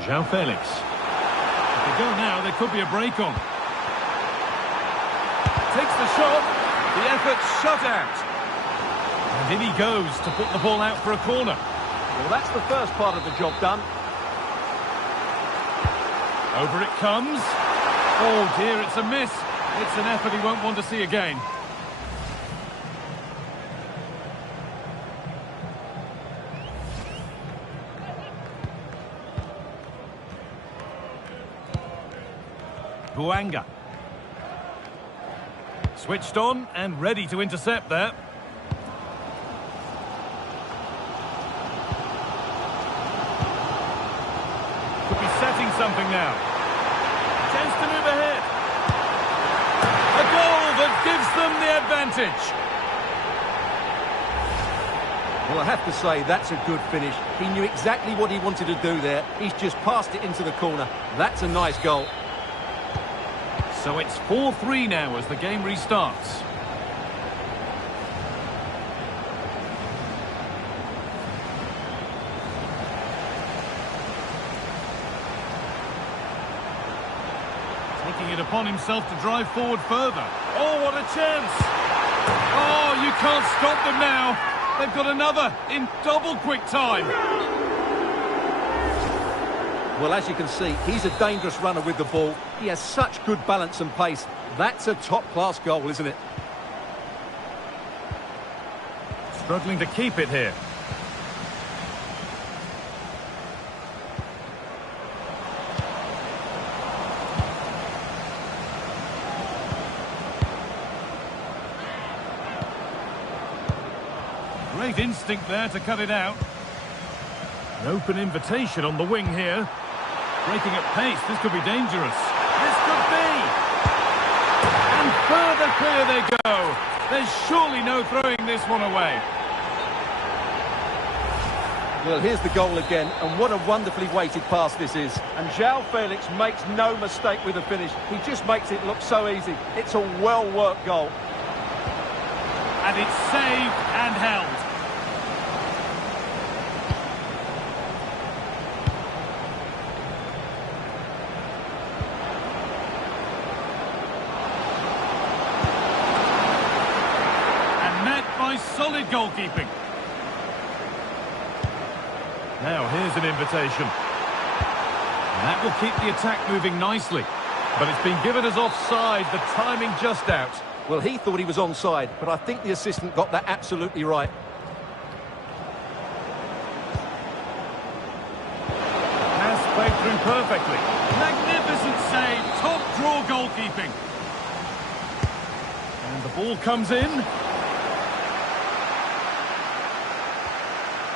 João Felix. If they go now, there could be a break on. Takes the shot. The effort shut out. And in he goes to put the ball out for a corner. Well, that's the first part of the job done. Over it comes. Oh dear, it's a miss. It's an effort he won't want to see again. Buanga. Switched on and ready to intercept there. Could be setting something now. Chance to move ahead. A goal that gives them the advantage. Well, I have to say, that's a good finish. He knew exactly what he wanted to do there. He's just passed it into the corner. That's a nice goal. So it's 4-3 now as the game restarts. Taking it upon himself to drive forward further. Oh, what a chance! Oh, you can't stop them now. They've got another in double quick time. Well, as you can see, he's a dangerous runner with the ball. He has such good balance and pace. That's a top-class goal, isn't it? Struggling to keep it here. Great instinct there to cut it out. An open invitation on the wing here. Breaking at pace, this could be dangerous. This could be! And further clear they go. There's surely no throwing this one away. Well, here's the goal again, and what a wonderfully weighted pass this is. And João Felix makes no mistake with the finish. He just makes it look so easy. It's a well-worked goal. And it's saved and held. Solid goalkeeping. Now here's an invitation. And that will keep the attack moving nicely. But it's been given as offside, the timing just out. Well, he thought he was onside, but I think the assistant got that absolutely right. Pass played through perfectly. Magnificent save, top draw goalkeeping. And the ball comes in.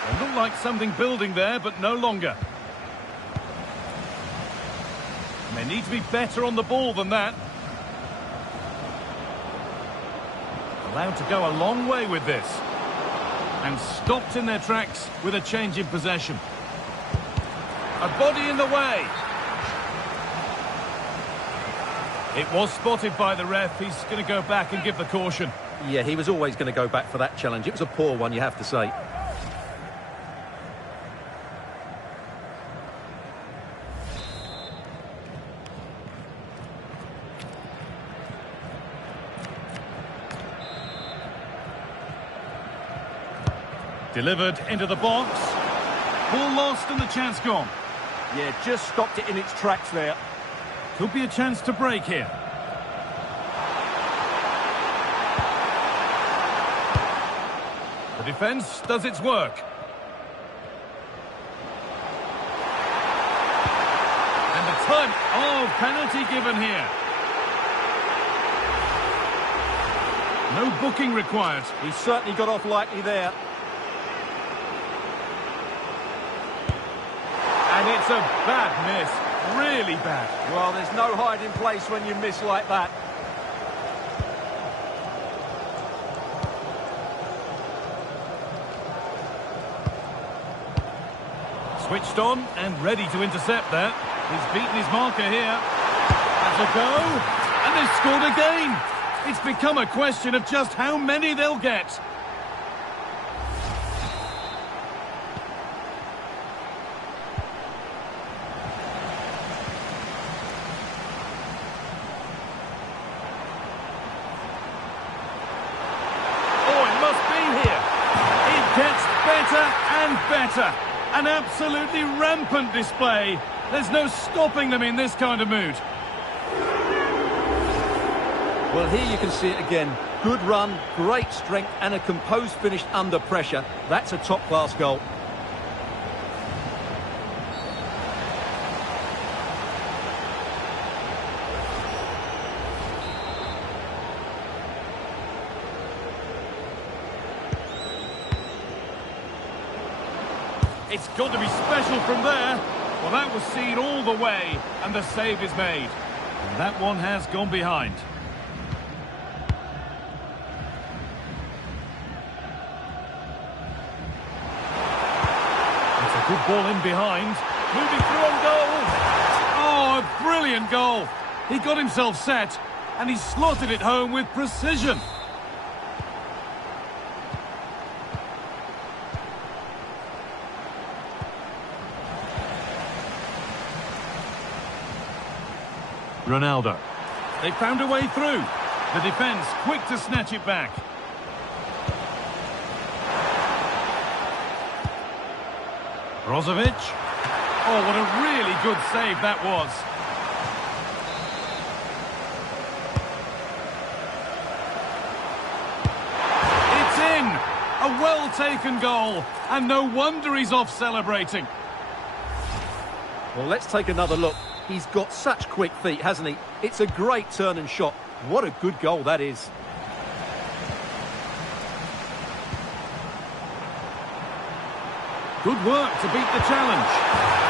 It looked like something building there, but no longer. They need to be better on the ball than that. Allowed to go a long way with this. And stopped in their tracks with a change in possession. A body in the way. It was spotted by the ref. He's going to go back and give the caution. Yeah, he was always going to go back for that challenge. It was a poor one, you have to say. Delivered into the box. Ball lost and the chance gone. Yeah, just stopped it in its tracks there. Could be a chance to break here. The defence does its work. And the time... Oh, penalty given here. No booking required. He certainly got off lightly there. And it's a bad miss. Really bad. Well, there's no hiding place when you miss like that. Switched on and ready to intercept there. He's beaten his marker here. That's a go. And they've scored again. It's become a question of just how many they'll get. And better. An absolutely rampant display. There's no stopping them in this kind of mood. Well, here you can see it again. Good run, great strength, and a composed finish under pressure. That's a top-class goal. It's got to be special from there. Well, that was seen all the way, and the save is made. And that one has gone behind. It's a good ball in behind. Moving through on goal. Oh, a brilliant goal. He got himself set, and he slotted it home with precision. Ronaldo. They found a way through. The defence quick to snatch it back. Brozovic. Oh, what a really good save that was. It's in! A well-taken goal. And no wonder he's off celebrating. Well, let's take another look. He's got such quick feet, hasn't he? It's a great turn and shot. What a good goal that is. Good work to beat the challenge.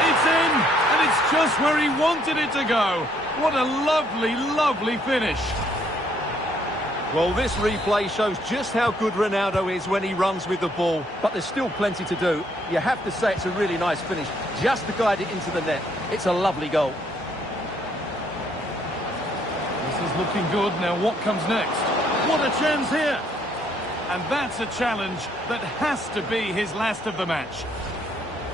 It's in, and it's just where he wanted it to go. What a lovely, lovely finish. Well, this replay shows just how good Ronaldo is when he runs with the ball. But there's still plenty to do. You have to say it's a really nice finish, just to guide it into the net. It's a lovely goal. This is looking good. Now what comes next? What a chance here. And that's a challenge that has to be his last of the match.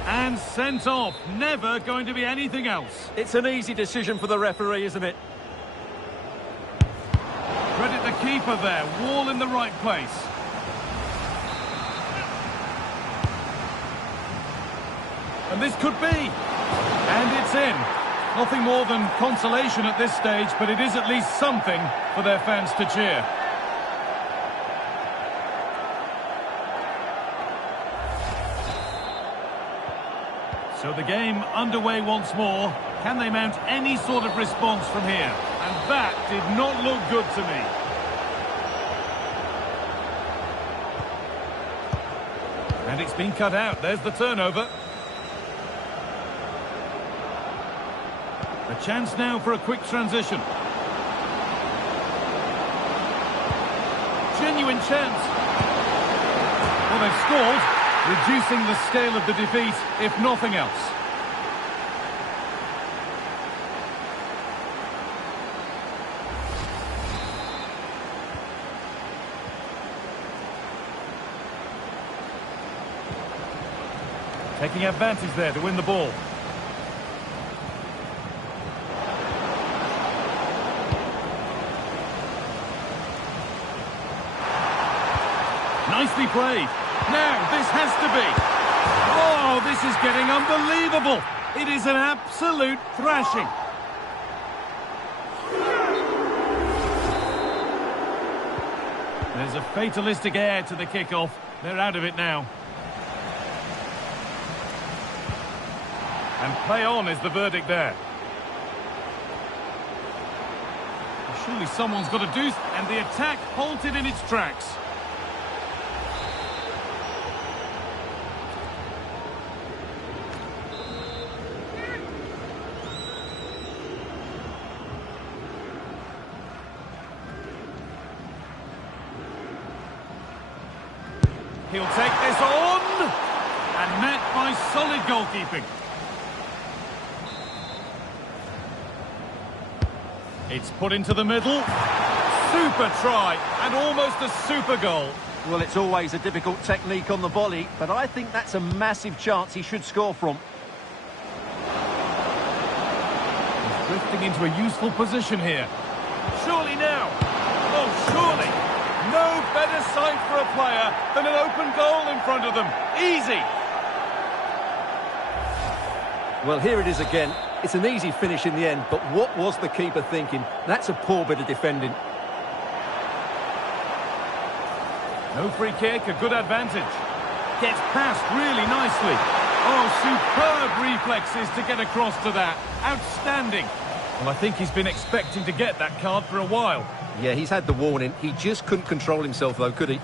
And sent off. Never going to be anything else. It's an easy decision for the referee, isn't it? Credit the keeper there. Wall in the right place. And this could be. And it's in. Nothing more than consolation at this stage, but it is at least something for their fans to cheer. So the game underway once more. Can they mount any sort of response from here? And that did not look good to me. And it's been cut out. There's the turnover. A chance now for a quick transition. Genuine chance. Well, they've scored, reducing the scale of the defeat, if nothing else. Taking advantage there to win the ball. Nicely played. Now, this has to be. Oh, this is getting unbelievable. It is an absolute thrashing. There's a fatalistic air to the kickoff. They're out of it now. And play on is the verdict there. Surely someone's got to do... And the attack halted in its tracks. He'll take this on. And met by solid goalkeeping. It's put into the middle. Super try, and almost a super goal. Well, it's always a difficult technique on the volley, but I think that's a massive chance he should score from. He's drifting into a useful position here. Surely now. Oh, surely. No better sight for a player than an open goal in front of them. Easy. Well, here it is again. It's an easy finish in the end, but what was the keeper thinking? That's a poor bit of defending. No free kick, a good advantage. Gets past really nicely. Oh, superb reflexes to get across to that. Outstanding. Well, I think he's been expecting to get that card for a while. Yeah, he's had the warning. He just couldn't control himself, though, could he?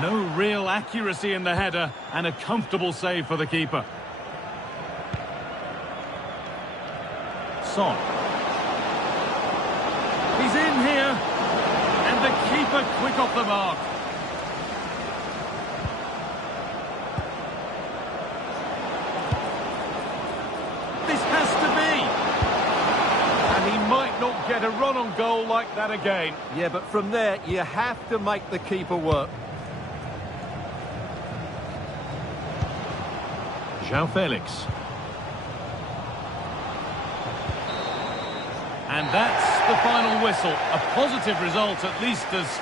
No real accuracy in the header, and a comfortable save for the keeper. Son. He's in here, and the keeper quick off the mark. This has to be. And he might not get a run on goal like that again. Yeah, but from there, you have to make the keeper work. João Felix. And that's the final whistle. A positive result, at least as